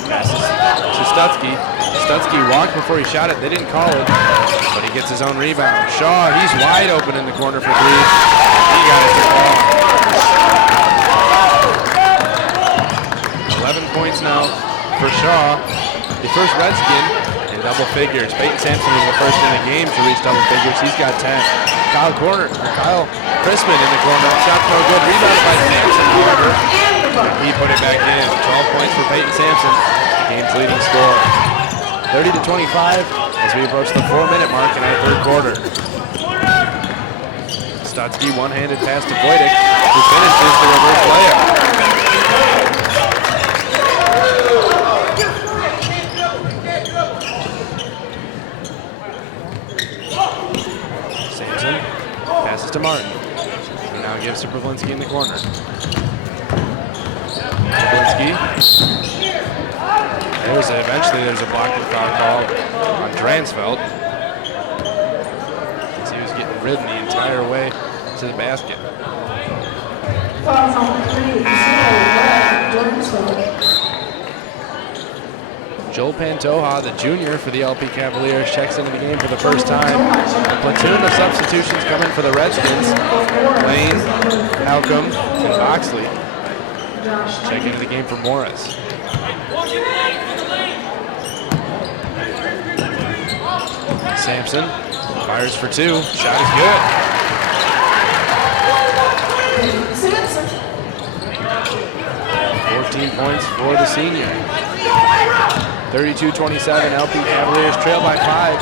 passes to Stutzky. Stutzky walked before he shot it. They didn't call it, but he gets his own rebound. Shaw, he's wide open in the corner for 3. He got it to fall. 11 points now for Shaw, the first Redskin in double figures. Peyton Sampson was the first in the game to reach double figures. He's got 10. Kyle Christman in the corner. Shot's no good. Rebounded by Sampson, however. He put it back in. 12 points for Peyton Sampson, the game's leading scorer. 30-25 as we approach the 4-minute mark in our third quarter. Stutzky one-handed pass to Boydick, who finishes the reverse layup. Sampson passes to Martin, who now gives to Pavlinski in the corner. Pavlinski. Eventually there's a blocking foul call on Dransfeld, as he was getting ridden the entire way to the basket. Joel Pantoja, the junior for the LP Cavaliers, checks into the game for the first time. A platoon of substitutions coming for the Redskins. Lane, Halcomb, and Boxley check into the game for Morris. Sampson fires for 2. Shot is good. 14 points for the senior. 32-27, LP Cavaliers trail by 5.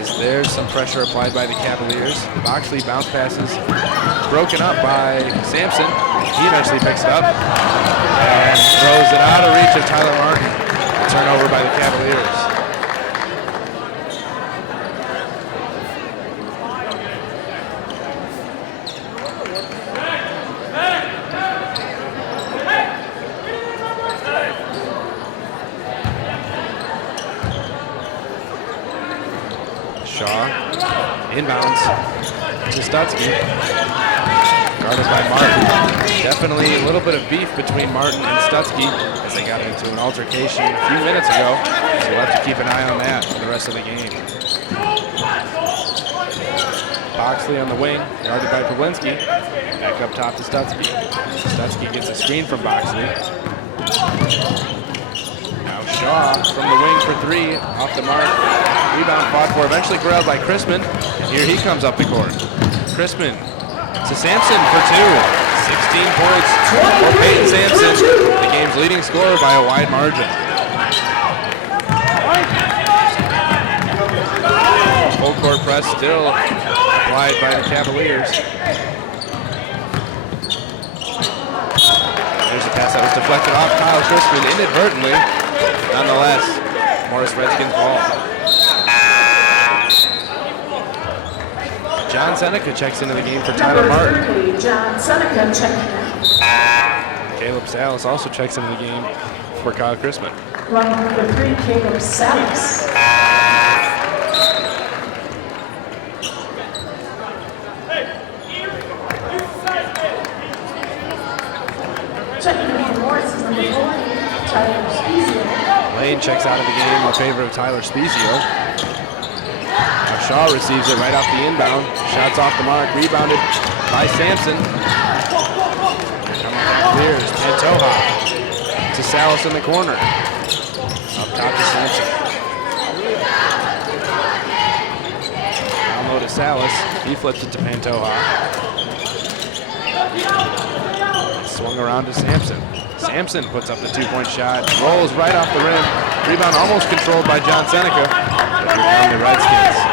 As there's some pressure applied by the Cavaliers. Boxley bounce passes broken up by Sampson. He eventually picks it up and throws it out of reach of Tyler Martin. A turnover by the Cavaliers. Shaw inbounds to Stutzky. Guarded by Martin. Definitely a little bit of beef between Martin and Stutzky as they got into an altercation a few minutes ago. So we'll have to keep an eye on that for the rest of the game. Boxley on the wing, guarded by Pawlinski. Back up top to Stutzky. Stutzky gets a screen from Boxley. Now Shaw from the wing for three, off the mark. Rebound fought for, eventually corralled by Chrisman. And here he comes up the court. Chrisman to Sampson for two. 16 points for Peyton Sampson, the game's leading scorer by a wide margin. Full court press still applied by the Cavaliers. There's a pass that was deflected off Kyle Chrisman inadvertently. Nonetheless, Morris Redskins ball. John Seneca checks into the game for Tyler Martin. Number 30, John Seneca checking in. Caleb Salas also checks into the game for Kyle Chrisman. Run number 3, Caleb Salas. Checking in for Morris is number 4, Tyler Spezio. Lane checks out of the game in favor of Tyler Spezio. Shaw receives it right off the inbound. Shots off the mark, rebounded by Sampson. Clears, Pantoja to Salas in the corner. Up top to Sampson. Down low to Salas. He flips it to Pantoja. Swung around to Sampson. Sampson puts up the two-point shot. Rolls right off the rim. Rebound almost controlled by John Seneca. But here come the Redskins.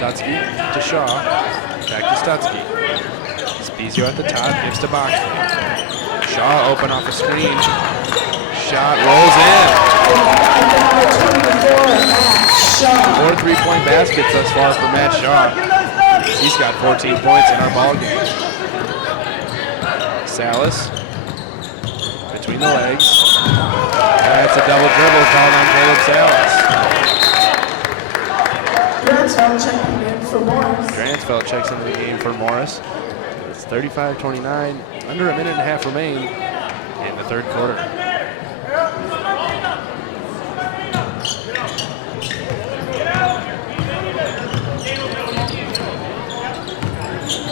Stutzky to Shaw. Back to Stutzky. Spezio at the top. Gives to Boxley. Shaw open off a screen. Shot rolls in. 4 3-point baskets thus far for Matt Shaw. He's got 14 points in our ball game. Salas between the legs. That's a double dribble called on Caleb Salas. Dransfeld checking in for Morris. Dransfeld checks into the game for Morris. It's 35-29, under a minute and a half remain in the third quarter.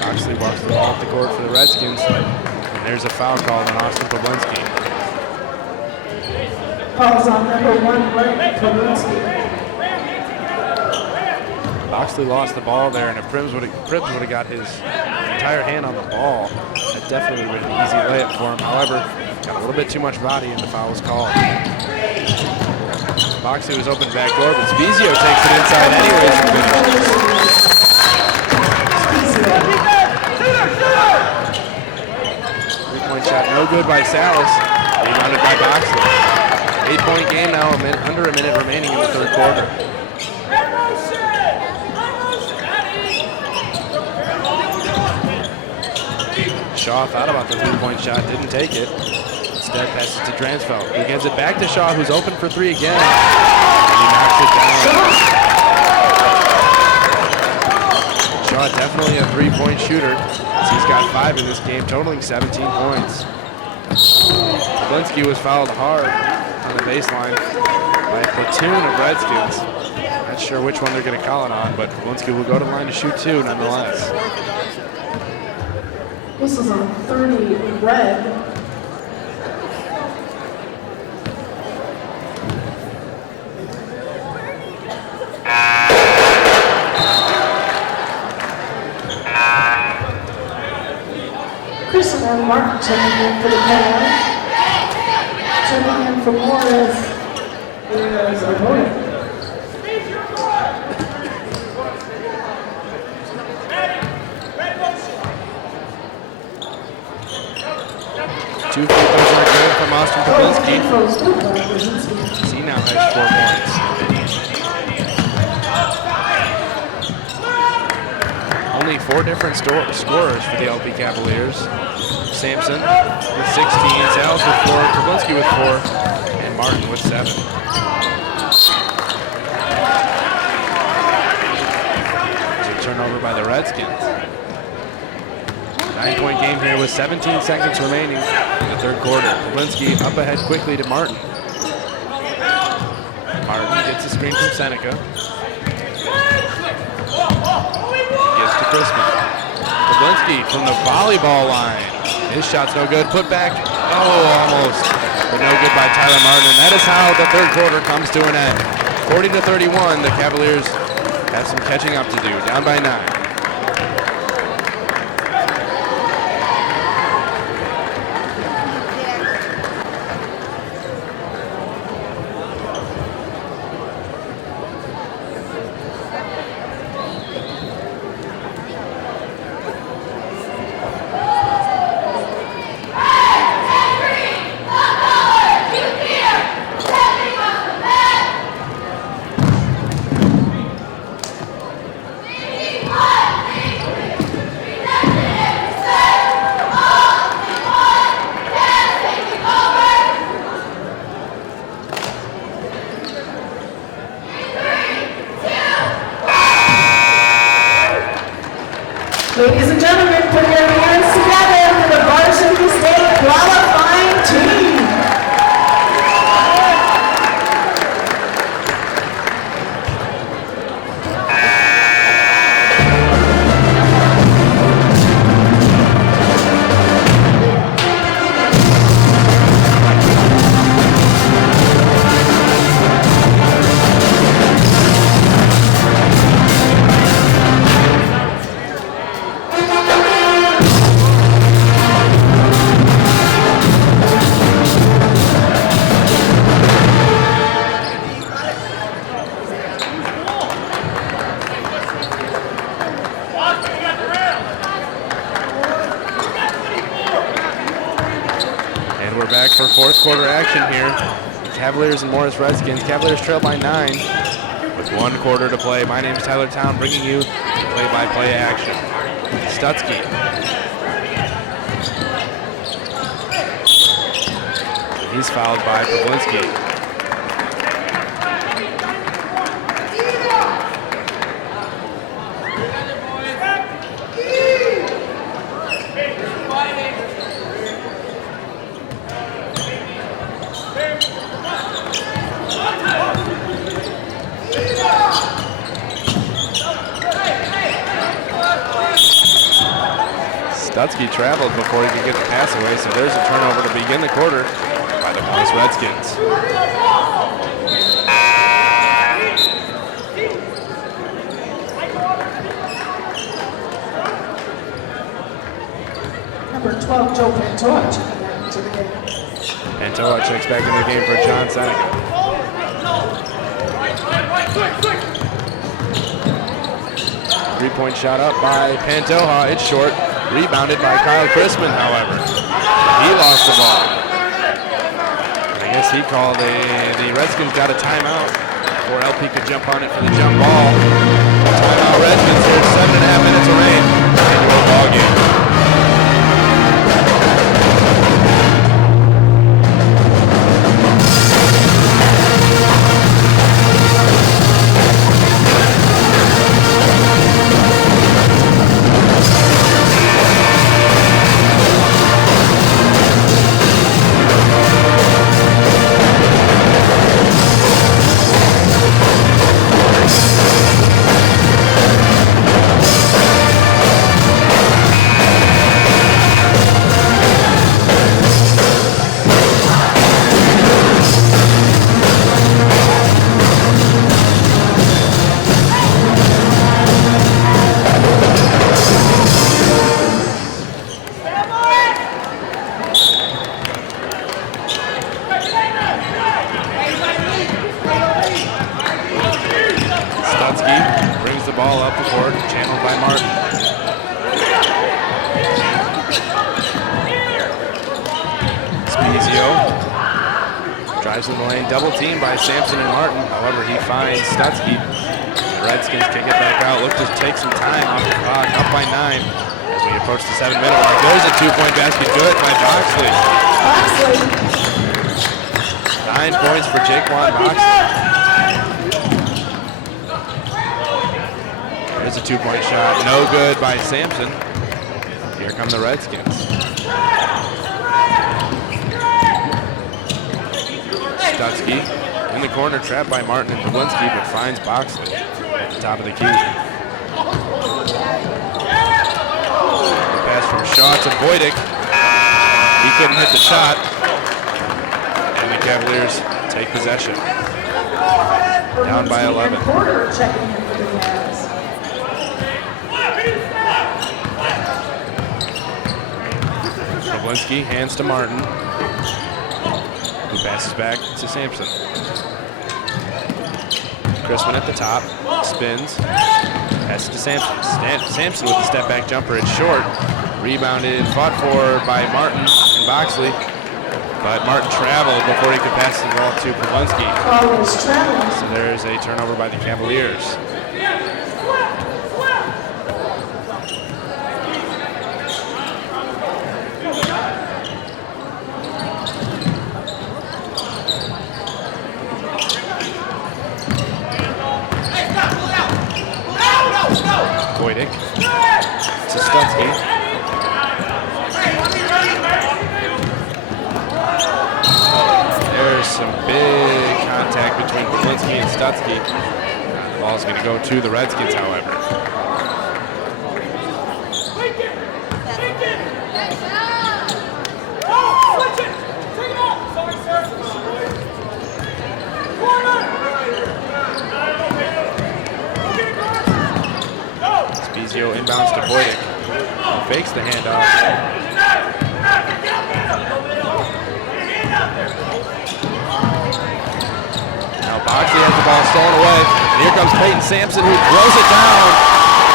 Boxley walks the ball up the court for the Redskins. And there's a foul called on Austin Pawlinski. Calls on number 1, Blake Pawlinski. Boxley lost the ball there, and if Prims would have got his entire hand on the ball, that definitely would have been an easy layup for him. However, got a little bit too much body, and the foul was called. Boxley was open back door, but Spezio takes it inside anyways and finishes. 3-point shot, no good by Salas. Rebounded by Boxley. 8-point game now, under a minute remaining in the third quarter. Shaw thought about the 3-point shot, didn't take it. Instead passes to Dransfeld, who gives it back to Shaw, who's open for 3 again. And he knocks it down. Shaw definitely a 3-point shooter. He's got 5 in this game, totaling 17 points. Pawlinski was fouled hard on the baseline by a platoon of Redskins. Not sure which one they're going to call it on, but Pawlinski will go to the line to shoot 2 nonetheless. This is on 30 red. Christopher Martin checking in for the Cavs. Checking in for Morris is a voting. Two free throws are good from Austin Pawlinski. He now has 4 points. Only 4 different scorers for the LP Cavaliers. Sampson with 16, Salas with 4, Pawlinski with 4, and Martin with 7. turnover by the Redskins. 9-point game here with 17 seconds remaining in the third quarter. Pawlinski up ahead quickly to Martin. Martin gets a screen from Seneca. Gives to Christman. Pawlinski from the volleyball line. His shot's no good. Put back. Oh, almost. But no good by Tyler Martin. And that is how the third quarter comes to an end. 40-31. The Cavaliers have some catching up to do. Down by 9. Ladies and gentlemen, put your hands together for the varsity state qualifying team. For fourth quarter action here. Cavaliers and Morris Redskins. Cavaliers trail by 9 with 1 quarter to play. My name is Tyler Town, bringing you play-by-play action. Stutzky. He's fouled by Pawlinski. Stutzky traveled before he could get the pass away, so there's a turnover to begin the quarter by the Morris Redskins. Number 12, Joe Pantoa checking back into the game. Pantoa checks back in the game for John Seneca. Three-point shot up by Pantoja. It's short. Rebounded by Kyle Christman, however. He lost the ball. I guess he called the Redskins got a timeout before LP could jump on it for the jump ball. Timeout Redskins here. 7.5 minutes remain. Annual ball game. Drives in the lane, double team by Sampson and Martin. However, he finds Stutzky. The Redskins kick it back out. Look to take some time off the clock, up by 9 as we approach the 7-minute mark. There's a 2-point basket, good by Boxley. 9 points for Jaquan Boxley. There's a two-point shot. No good by Sampson. Here come the Redskins. Stutzky in the corner, trapped by Martin and Pawlinski, but finds Boxley at the top of the key. The pass from Shaw to Boydick. He couldn't hit the shot. And the Cavaliers take possession. Down by 11. Porter checking in for the Cavs. Pawlinski hands to Martin, who passes back to Sampson. Crispin at the top, spins, passes to Sampson. Sampson with the step-back jumper, it's short. Rebounded, fought for by Martin and Boxley, but Martin traveled before he could pass the ball to Pawlinski. Always traveling. So there's a turnover by the Cavaliers. Boydick to Stutzky. There's some big contact between Pawlinski and Stutzky. The ball's going to go to the Redskins, however. Spezio inbounds to Boydick. He fakes the handoff. Now Boxley has the ball stolen away. And here comes Peyton Sampson, who throws it down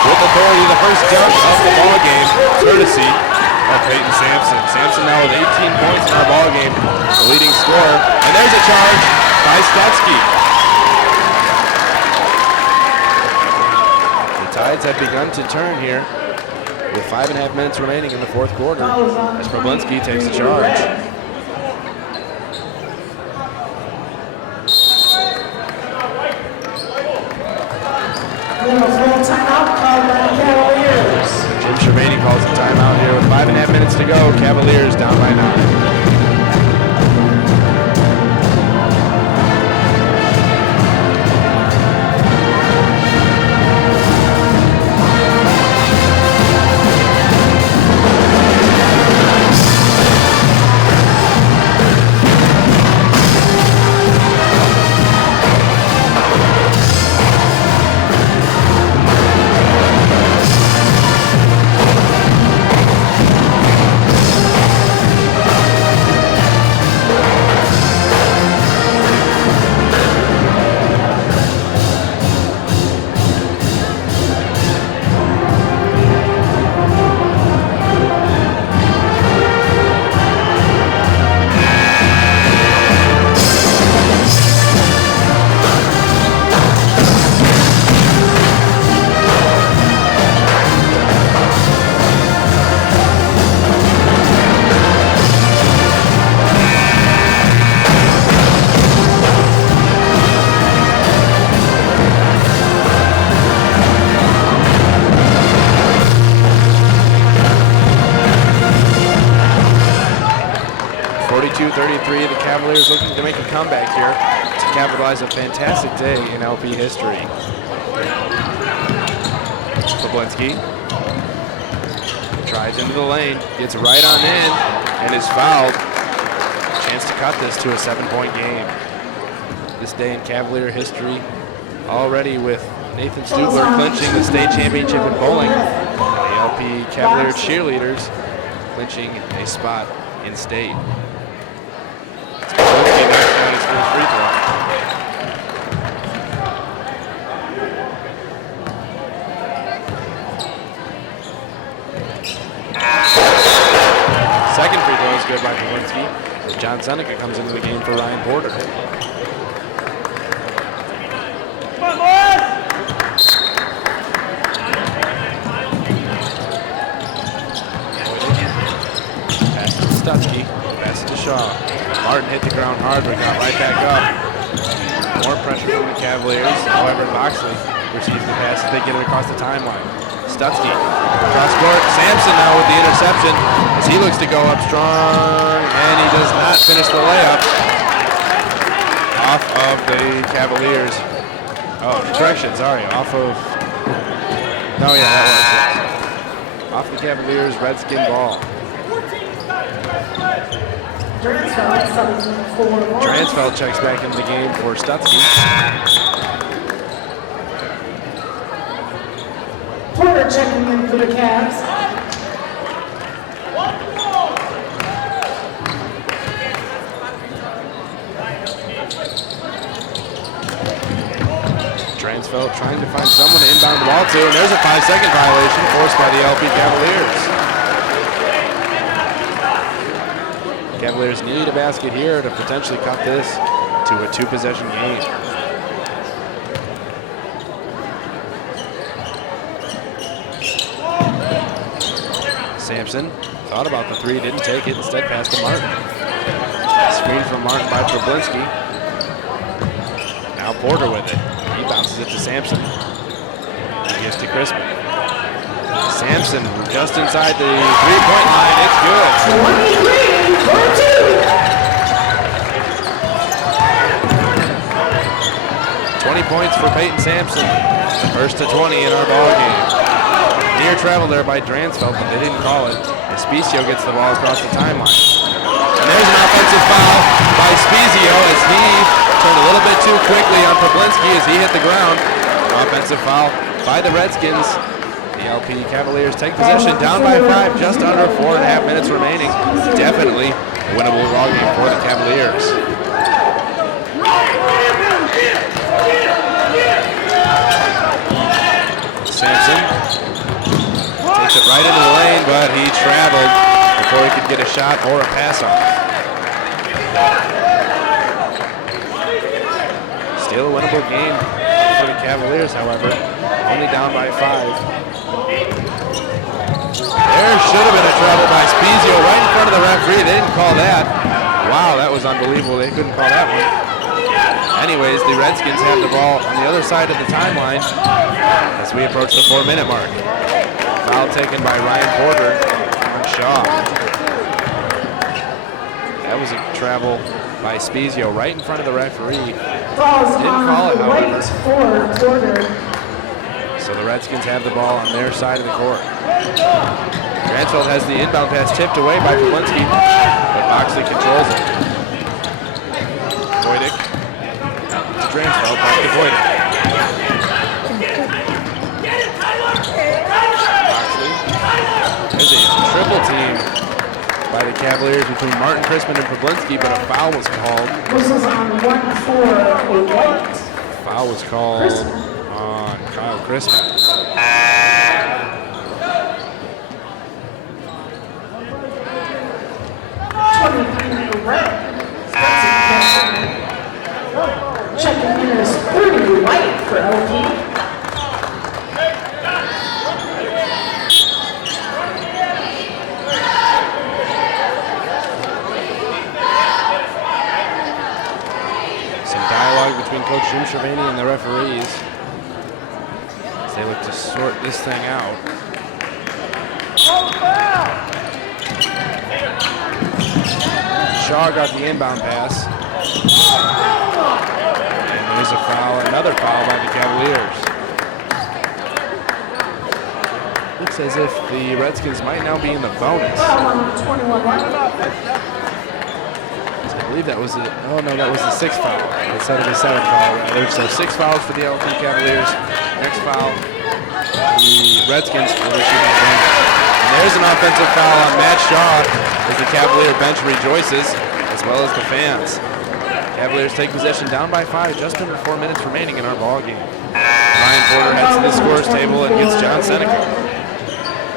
with authority. The first dunk of the ball game, courtesy of Peyton Sampson. Sampson now with 18 points in our ball game, the leading scorer. And there's a charge by Stutzky. Tides have begun to turn here with 5.5 minutes remaining in the fourth quarter as Pawlinski takes the charge. Timeout called by the Cavaliers. Jim Cervini calls a timeout here with 5.5 minutes to go. Cavaliers down by 9. 42-33, the Cavaliers looking to make a comeback here to capitalize a fantastic day in LP history. Pawlinski drives into the lane, gets right on in, and is fouled. Chance to cut this to a 7-point game. This day in Cavalier history, already with Nathan Stubler clinching the state championship in bowling, and the LP Cavalier cheerleaders clinching a spot in state. Pawlinski knocks down his first free throw. Second free throw is good by Pawlinski. John Seneca comes into the game for Ryan Porter. Pass to Stutzky, pass to Shaw. Martin hit the ground hard, but got right back up. More pressure pressure from the Cavaliers. However, Boxley receives the pass as they get it across the timeline. Stutzky across court. Sampson now with the interception as he looks to go up strong, and he does not finish the layup off of the Cavaliers. Oh, correction, sorry, off of, no, yeah, that was it. Off the Cavaliers' Redskin ball. Transfeld checks back into the game for Stutzky. Porter checking in for the Cavs. Transfeld trying to find someone to inbound the ball to, and there's a 5-second violation forced by the LP Cavaliers. Cavaliers need a basket here to potentially cut this to a 2-possession game. Sampson thought about the three, didn't take it, instead passed to Martin. Screen from Martin by Treblinski. Now Porter with it. He bounces it to Sampson. He gives to Crispin. Sampson just inside the three-point line. It's good. 20 points for Peyton Sampson. First to 20 in our ball game. Near travel there by Dransfeld, but they didn't call it. Espicio gets the ball across the timeline. And there's an offensive foul by Spezio as he turned a little bit too quickly on Poblinski as he hit the ground. Offensive foul by the Redskins. The LP Cavaliers take possession down by 5, just under 4.5 minutes remaining. Definitely a winnable ball game for the Cavaliers. Sampson takes it right into the lane, but he traveled before he could get a shot or a pass off. Still a winnable game for the Cavaliers, however, only down by 5. There should have been a travel by Spezio right in front of the referee. They didn't call that. Wow, that was unbelievable. They couldn't call that one. Anyways, the Redskins have the ball on the other side of the timeline as we approach the 4-minute mark. Foul taken by Ryan Porter on Shaw. That was a travel by Spezio right in front of the referee. Didn't call it, however. So the Redskins have the ball on their side of the court. Dransfeld has the inbound pass tipped away by Poblinski, but Boxley controls it. Voidic to Dransfeld, back to Voidic. Boxley. There's a triple team by the Cavaliers between Martin, Crispin, and Poblinski, but a foul was called. This is on 1-4-8. Foul was called on Kyle Crispin. Checking in is 30 White for LP. Some dialogue between Coach Jim Cervini and the referees as they look to sort this thing out. Shaw got the inbound pass. And there's a foul, another foul by the Cavaliers. Looks as if the Redskins might now be in the bonus. I believe that was that was the 6th foul instead of the 7th foul rather. So 6 fouls for the LP Cavaliers. Next foul, the Redskins will receive the bonus. And there's an offensive foul on Matt Shaw as the Cavalier bench rejoices, as well as the fans. Cavaliers take possession down by 5, just under 4 minutes remaining in our ball game. Ryan Porter heads to the scorer's table and gets John Seneca.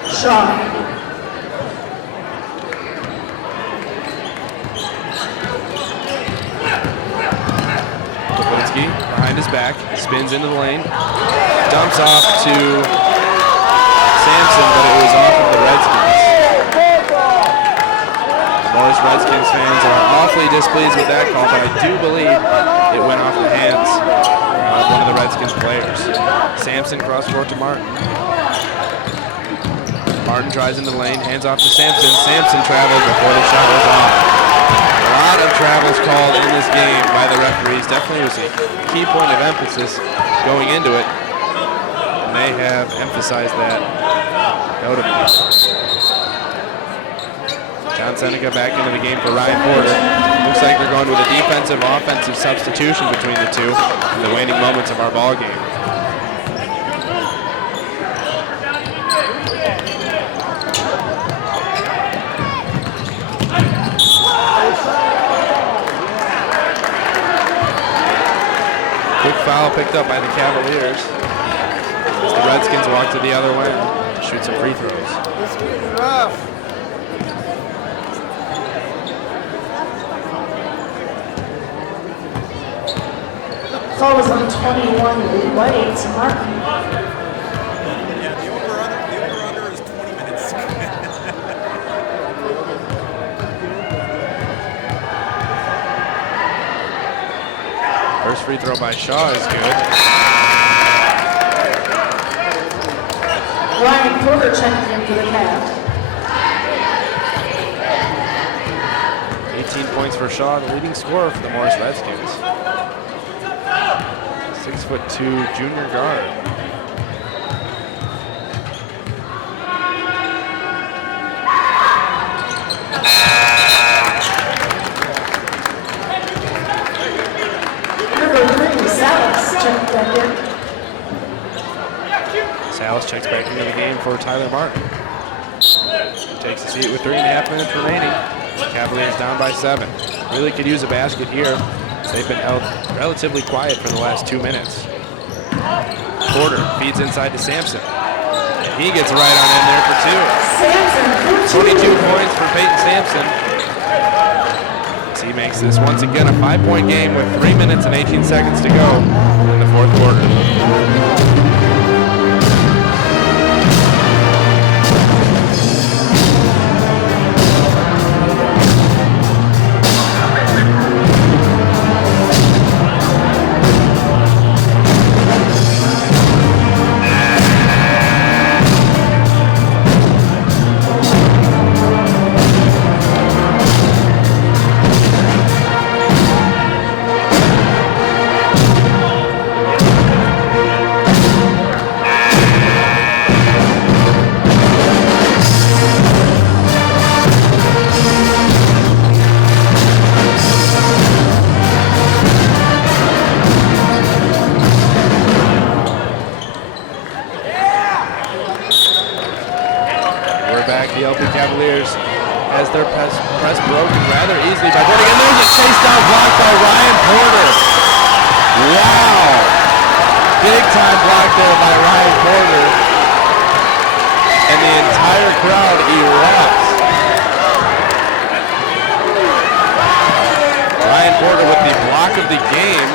Shaw. Poblinski behind his back, spins into the lane, dumps off to Sampson, but it was off of the Redskins. The Morris Redskins fans are awfully displeased with that call, but I do believe it went off the hands Redskins players. Sampson cross court to Martin. Martin tries into the lane, hands off to Sampson. Sampson travels before the shot was off. A lot of travels called in this game by the referees. Definitely was a key point of emphasis going into it. And they have emphasized that notably. John Seneca back into the game for Ryan Porter. Looks like they're going with a defensive-offensive substitution between the two in the waning moments of our ball game. Quick foul picked up by the Cavaliers as the Redskins walk to the other way to shoot some free throws. Foul was on 21, White, Martin. Yeah, the over-under is 20 minutes. First free throw by Shaw is good. Ryan Porter checking in for the Cavs. 18 points for Shaw, the leading scorer for the Morris Redskins. 6'2" junior guard. Number 3, Salas checked back in. Salas checks back into the game for Tyler Martin. Takes a seat with 3.5 minutes remaining. Cavaliers down by 7. Really could use a basket here. They've been held relatively quiet for the last 2 minutes. Porter feeds inside to Sampson. And he gets right on in there for 2. 22 points for Peyton Sampson. As he makes this once again a 5-point game with 3 minutes and 18 seconds to go in the fourth quarter. The LP Cavaliers has their press broken rather easily by Porter. And there's a chase down block by Ryan Porter. Wow. Big time block there by Ryan Porter. And the entire crowd erupts. Ryan Porter with the block of the game,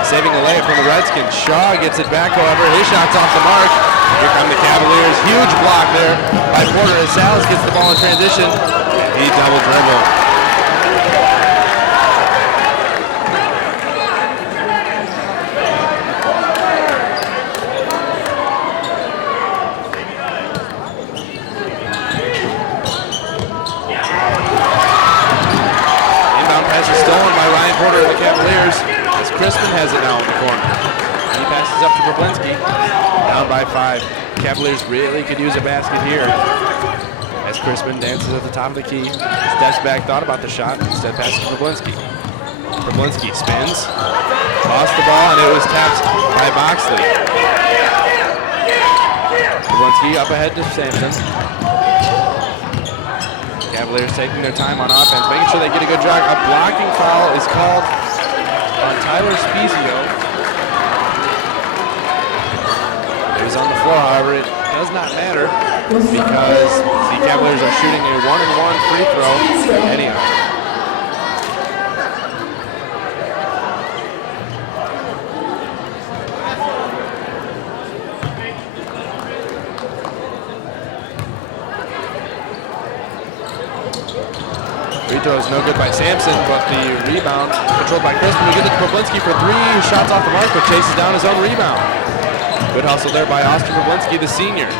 saving a layup from the Redskins. Shaw gets it back, however. His shot's off the mark. Here come the Cavaliers. Huge block there by Porter as Salas gets the ball in transition. He double dribbled. Inbound pass is stolen by Ryan Porter of the Cavaliers as Crispin has it now in the corner. He passes up to Brablinski. Down by 5. Cavaliers really could use a basket here. As Crispin dances at the top of the key, steps back, thought about the shot, instead passes to Brablinski. Brablinski spins, lost the ball, and it was tapped by Boxley. Brablinski up ahead to Sampson. Cavaliers taking their time on offense, making sure they get a good jog. A blocking foul is called on Tyler Spezio. Is on the floor, however, it does not matter because the Cavaliers are shooting a 1-and-1 free throw anyhow. Free throw is no good by Sampson, but the rebound controlled by Crispin. We get it to Poblinski for 3 shots off the mark, but chases down his own rebound. Good hustle there by Austin Poblinski, the senior.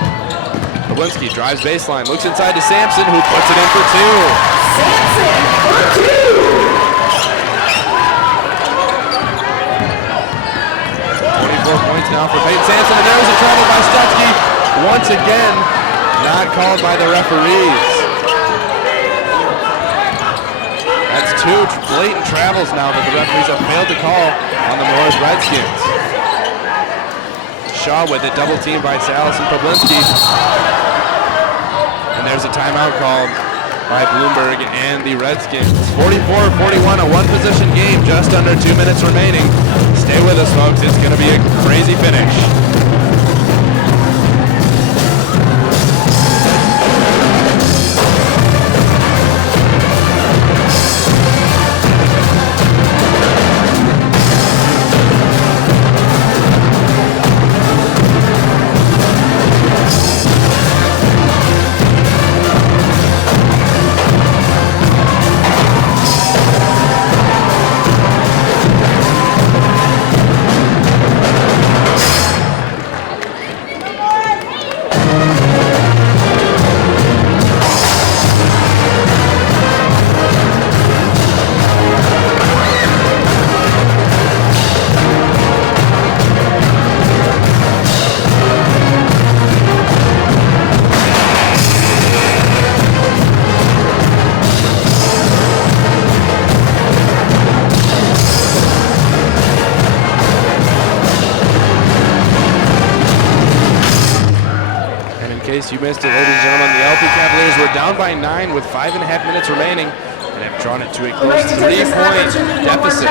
Poblinski drives baseline, looks inside to Sampson, who puts it in for 2. Sampson for 2. 24 points now for Peyton Sampson, and there was a travel by Stutzky. Once again, not called by the referees. That's 2 blatant travels now that the referees have failed to call on the Morris Redskins. Shaw with it, double teamed by Salas and Poblinski. And there's a timeout called by Bloomberg and the Redskins. 44-41, a one-possession game, just under 2 minutes remaining. Stay with us, folks. It's going to be a crazy finish. You missed it, ladies and gentlemen. The LP Cavaliers were down by 9 with 5.5 minutes remaining and have drawn it to a close 3-point deficit.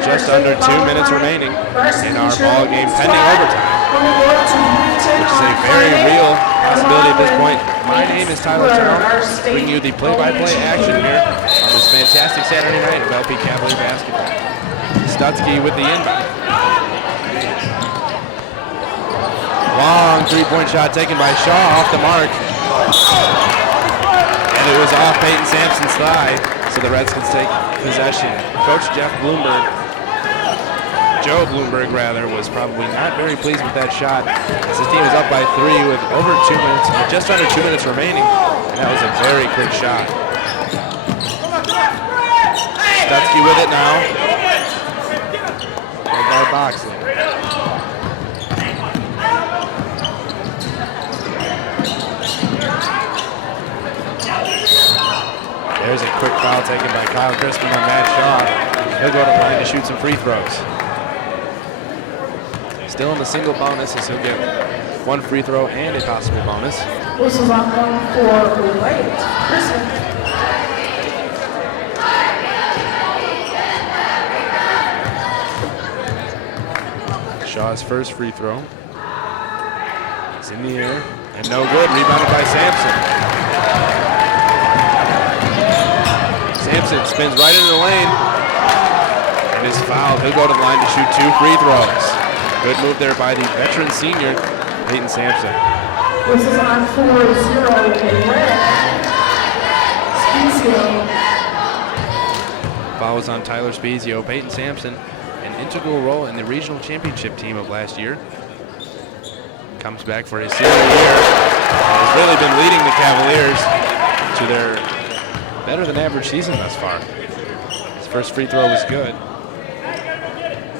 Just under 2 minutes remaining in our ball game, pending overtime, which is a very real possibility at this point. My name is Tyler Town, bringing you the play-by-play action here on this fantastic Saturday night of LP Cavalier basketball. Stutzky with the inbound. Long three-point shot taken by Shaw off the mark. And it was off Peyton Sampson's thigh, so the Redskins take possession. Coach Joe Bloomberg was probably not very pleased with that shot, as his team was up by 3 with over 2 minutes, or just under 2 minutes remaining, and that was a very quick shot. Stutzky with it now. Led by Boxley. There's a quick foul taken by Kyle Crispin on Matt Shaw. He'll go to the line to shoot some free throws. Still in the single bonus, as he'll get 1 free throw and a possible bonus. This is on one for White. Crispin. Shaw's first free throw. It's in the air and no good. Rebounded by Sampson. Sampson spins right into the lane and is fouled. He'll go to the line to shoot 2 free throws. Good move there by the veteran senior, Peyton Sampson. This is on 4-0 in red. Spezio. Foul was on Tyler Spezio. Peyton Sampson, an integral role in the regional championship team of last year. Comes back for his senior year. Has really been leading the Cavaliers to their better than average season thus far. His first free throw was good,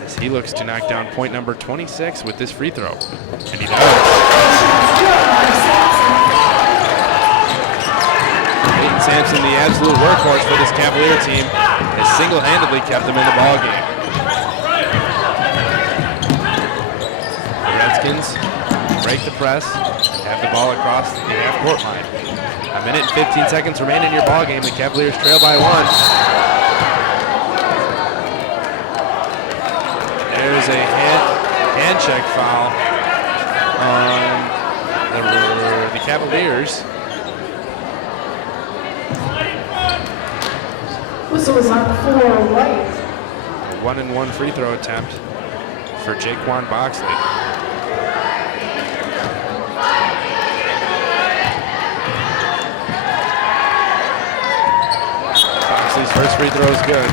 as he looks to knock down point number 26 with this free throw. And he does. Peyton Sampson, the absolute workhorse for this Cavalier team, has single-handedly kept them in the ballgame. The Redskins break the press, have the ball across the half-court line. 1 minute and 15 seconds remain in your ball game. The Cavaliers trail by 1. There's a hand check foul on the Cavaliers. Whistle was on 4 White. A 1-and-1 free throw attempt for Jaquan Boxley. First free throw is good.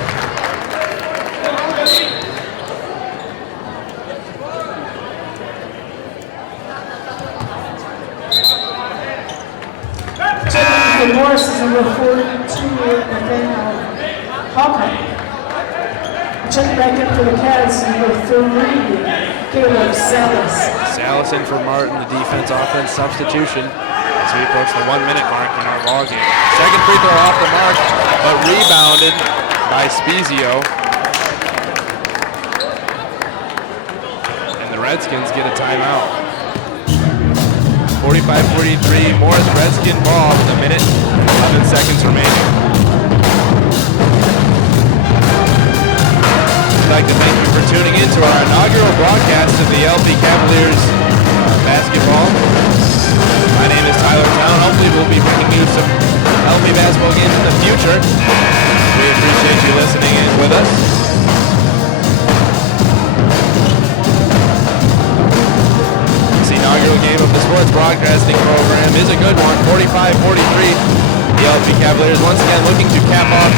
Checking for Morris is number 42, Nathaniel Hawkeye. Checking back in for the Cavs is number 3, Caleb Salas. Salas in for Martin, the defense-offense substitution as we approach the 1-minute mark in our ball game. Second free throw off the mark, but rebounded by Spezio. And the Redskins get a timeout. 45-43, Morris Redskin ball with a minute, 11 seconds remaining. I'd like to thank you for tuning in to our inaugural broadcast of the LP Cavaliers basketball. My name is Tyler Town. Hopefully we'll be bringing you some LP basketball games in the future. We appreciate you listening in with us. This inaugural game of the sports broadcasting program is a good one, 45-43. The LP Cavaliers once again looking to cap off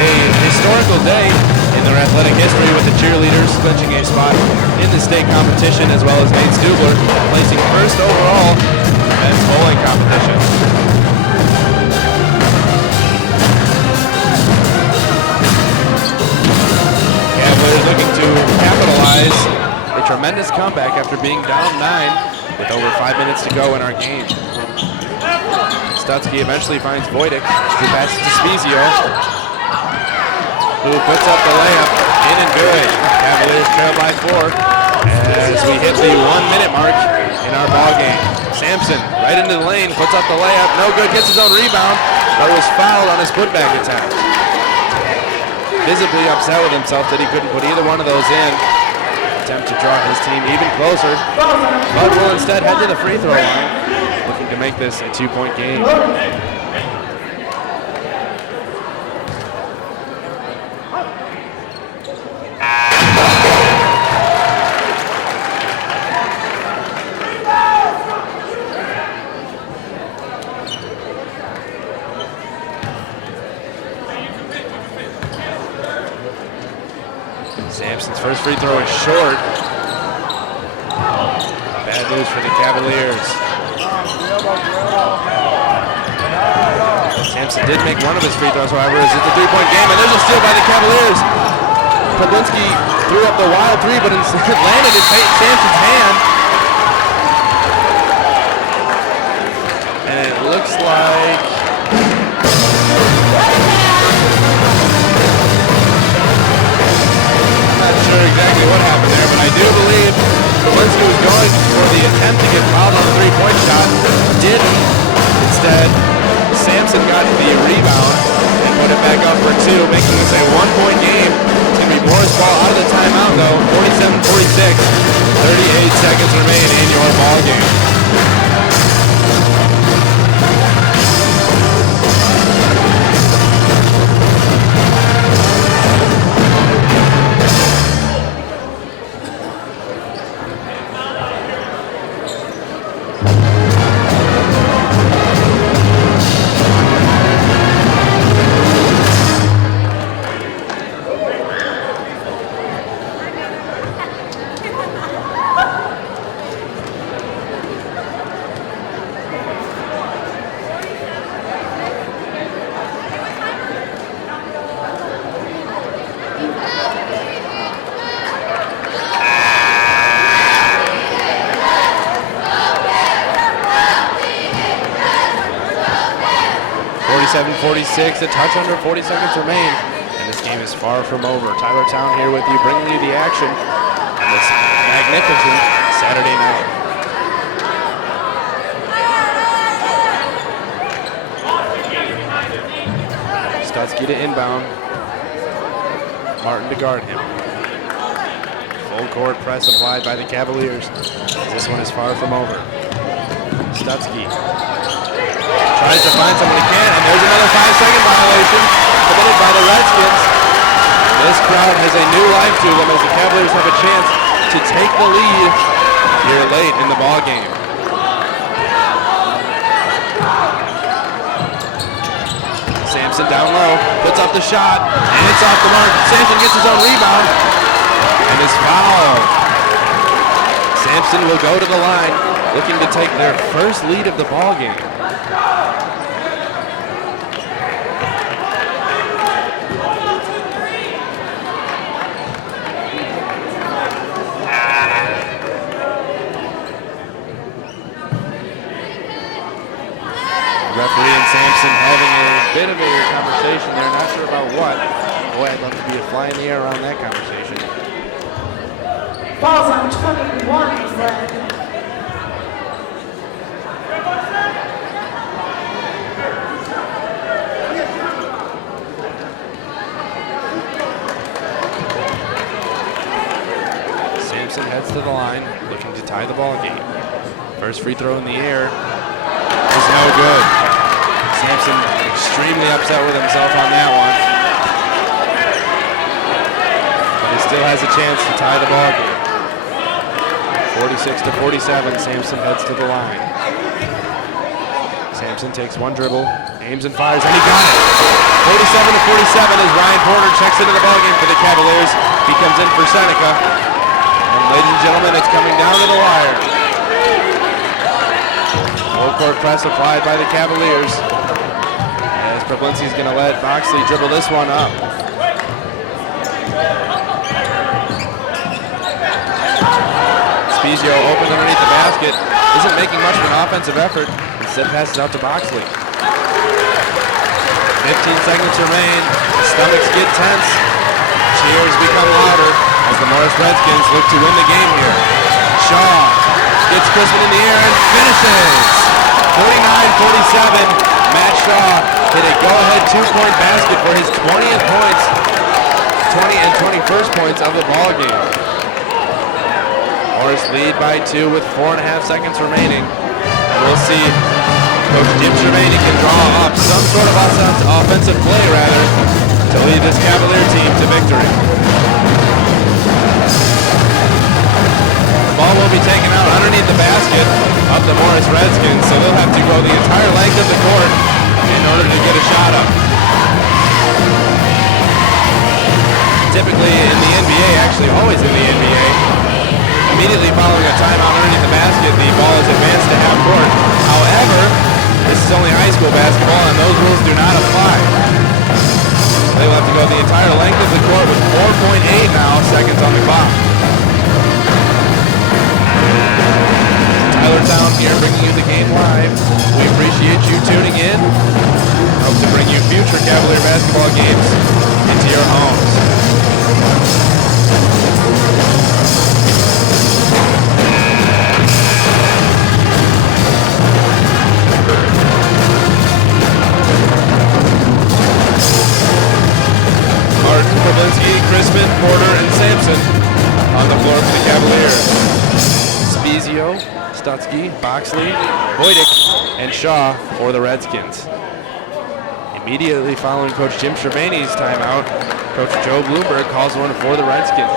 a historical day in their athletic history with the cheerleaders clinching a spot in the state competition, as well as Nate Stubler placing first overall in the men's bowling competition. Cavaliers looking to capitalize a tremendous comeback after being down 9 with over 5 minutes to go in our game. Stutzky eventually finds Wojtek, who passes to Spezio, who puts up the layup, in and good. Cavaliers trail by 4 as we hit the 1-minute mark in our ball game. Sampson right into the lane, puts up the layup, no good, gets his own rebound, but was fouled on his putback attempt. Visibly upset with himself that he couldn't put either one of those in. Attempt to draw his team even closer, but will instead head to the free throw line, looking to make this a 2-point game. Sampson's first free throw is short. Bad news for the Cavaliers. Sampson did make one of his free throws, however, as it's a 3-point game, and there's a steal by the Cavaliers. Pablinski threw up the wild three, but instead landed in Sampson's hand. And it looks like sure exactly what happened there, but I do believe Pablinski was going for the attempt to get fouled on a 3-point shot. Didn't. Instead, Sampson got the rebound and put it back up for 2, making this a 1-point game. It's going to be Morris ball out of the timeout, though. 47-46. 38 seconds remain in your ball game. A touch under 40 seconds remain, and this game is far from over. Tyler Town here with you, bringing you the action on this magnificent Saturday night. Stutzky to inbound. Martin to guard him. Full court press applied by the Cavaliers. This one is far from over. Stutzky tries to find someone he can't, and there's another 5-second violation committed by the Redskins. This crowd has a new life to them as the Cavaliers have a chance to take the lead here late in the ball game. Sampson Sampson down low, puts up the shot, and it's off the mark. Sampson gets his own rebound, and is fouled. Sampson will go to the line, looking to take their first lead of the ball game. Referee and Sampson having a bit of a conversation there, not sure about what. Boy, I'd love to be a fly in the air around that conversation. Falls on 21, Red. Sampson heads to the line, looking to tie the ball game. First free throw in the air is no good. Sampson extremely upset with himself on that one. But he still has a chance to tie the ball game. 46-47, Sampson heads to the line. Sampson takes one dribble, aims and fires, and he got it. 47-47 as Ryan Porter checks into the ball game for the Cavaliers. He comes in for Seneca. And ladies and gentlemen, it's coming down to the wire. Full court press applied by the Cavaliers. As Pablinski's going to let Boxley dribble this one up. Spezio open underneath the basket. Isn't making much of an offensive effort. Instead passes out to Boxley. 15 seconds remain. The stomachs get tense. Cheers become louder as the Morris Redskins look to win the game here. Shaw gets Crispin in the air and finishes. 49-47. Matt Shaw hit a go-ahead two-point basket for his 20th points, 20 and 21st points of the ball game. Morris lead by 2 with 4.5 seconds remaining. And we'll see Coach Jim Germaini can draw up some sort of offensive play, rather, to lead this Cavalier team to victory. The ball will be taken out underneath the basket of the Morris Redskins, so they'll have to go the entire length of the court in order to get a shot up. Typically in the NBA, actually always in the NBA, immediately following a timeout underneath the basket, the ball is advanced to half court. However, this is only high school basketball and those rules do not apply. They will have to go the entire length of the court with 4.8 now seconds on the clock. Tyler Town here bringing you the game live. We appreciate you tuning in. Hope to bring you future Cavalier basketball games into your homes. Pablinski, Crispin, Porter, and Sampson on the floor for the Cavaliers. Spezio, Stutzky, Boxley, Voidic, and Shaw for the Redskins. Immediately following Coach Jim Cervani's timeout, Coach Joe Bloomberg calls one for the Redskins.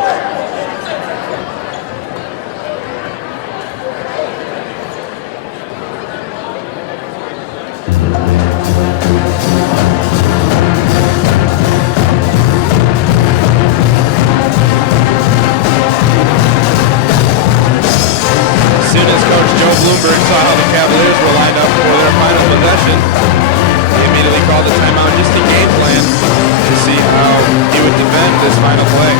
Bloomberg saw how the Cavaliers were lined up for their final possession. He immediately called the timeout just to game plan to see how he would defend this final play.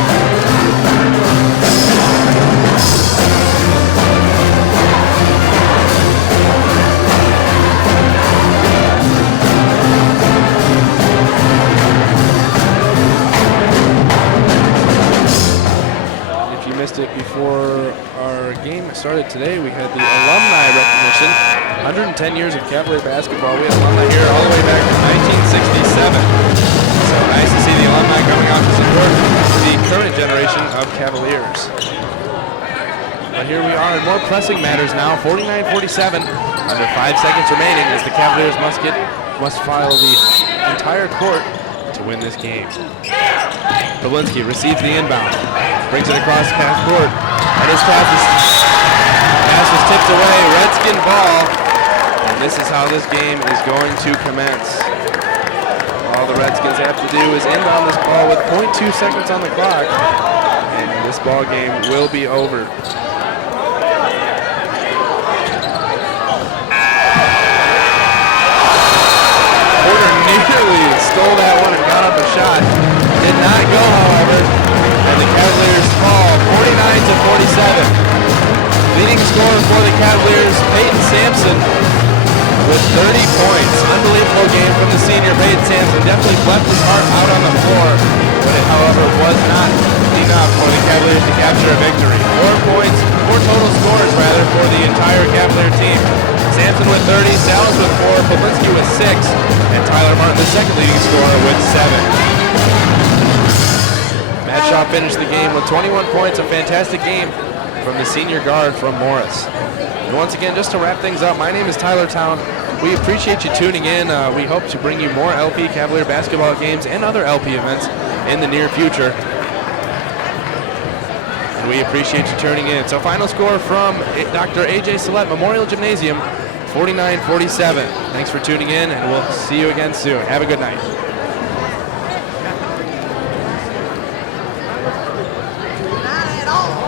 If you missed it before our game started today, we had the alumni recognition. 110 years of Cavalier basketball. We had alumni here all the way back to 1967. So nice to see the alumni coming out to support the current generation of Cavaliers. But here we are in more pressing matters now. 49-47, under 5 seconds remaining as the Cavaliers must file the entire court to win this game. Pablinski receives the inbound, brings it across half court, and his pass was tipped away. Redskin ball, and this is how this game is going to commence. Ball All the Redskins have to do is inbound this ball with 0.2 seconds on the clock, and this ball game will be over. Porter nearly stole that one and got up a shot. Did not go, however, and the Cavaliers fall 49-47. Leading scorer for the Cavaliers, Peyton Sampson, with 30 points. Unbelievable game from the senior. Peyton Sampson definitely left his heart out on the floor, but it, however, was not enough for the Cavaliers to capture a victory. 4 total scores, rather, for the entire Cavalier team. Sampson with 30, Salas with 4, Polinski with 6, and Tyler Martin, the second leading scorer, with 7. Matt Shaw finished the game with 21 points, a fantastic game from the senior guard from Morris. And once again, just to wrap things up, my name is Tyler Town. We appreciate you tuning in. We hope to bring you more LP Cavalier basketball games and other LP events in the near future. And we appreciate you tuning in. So final score from Dr. A.J. Sellett Memorial Gymnasium, 49-47. Thanks for tuning in, and we'll see you again soon. Have a good night. Not at all.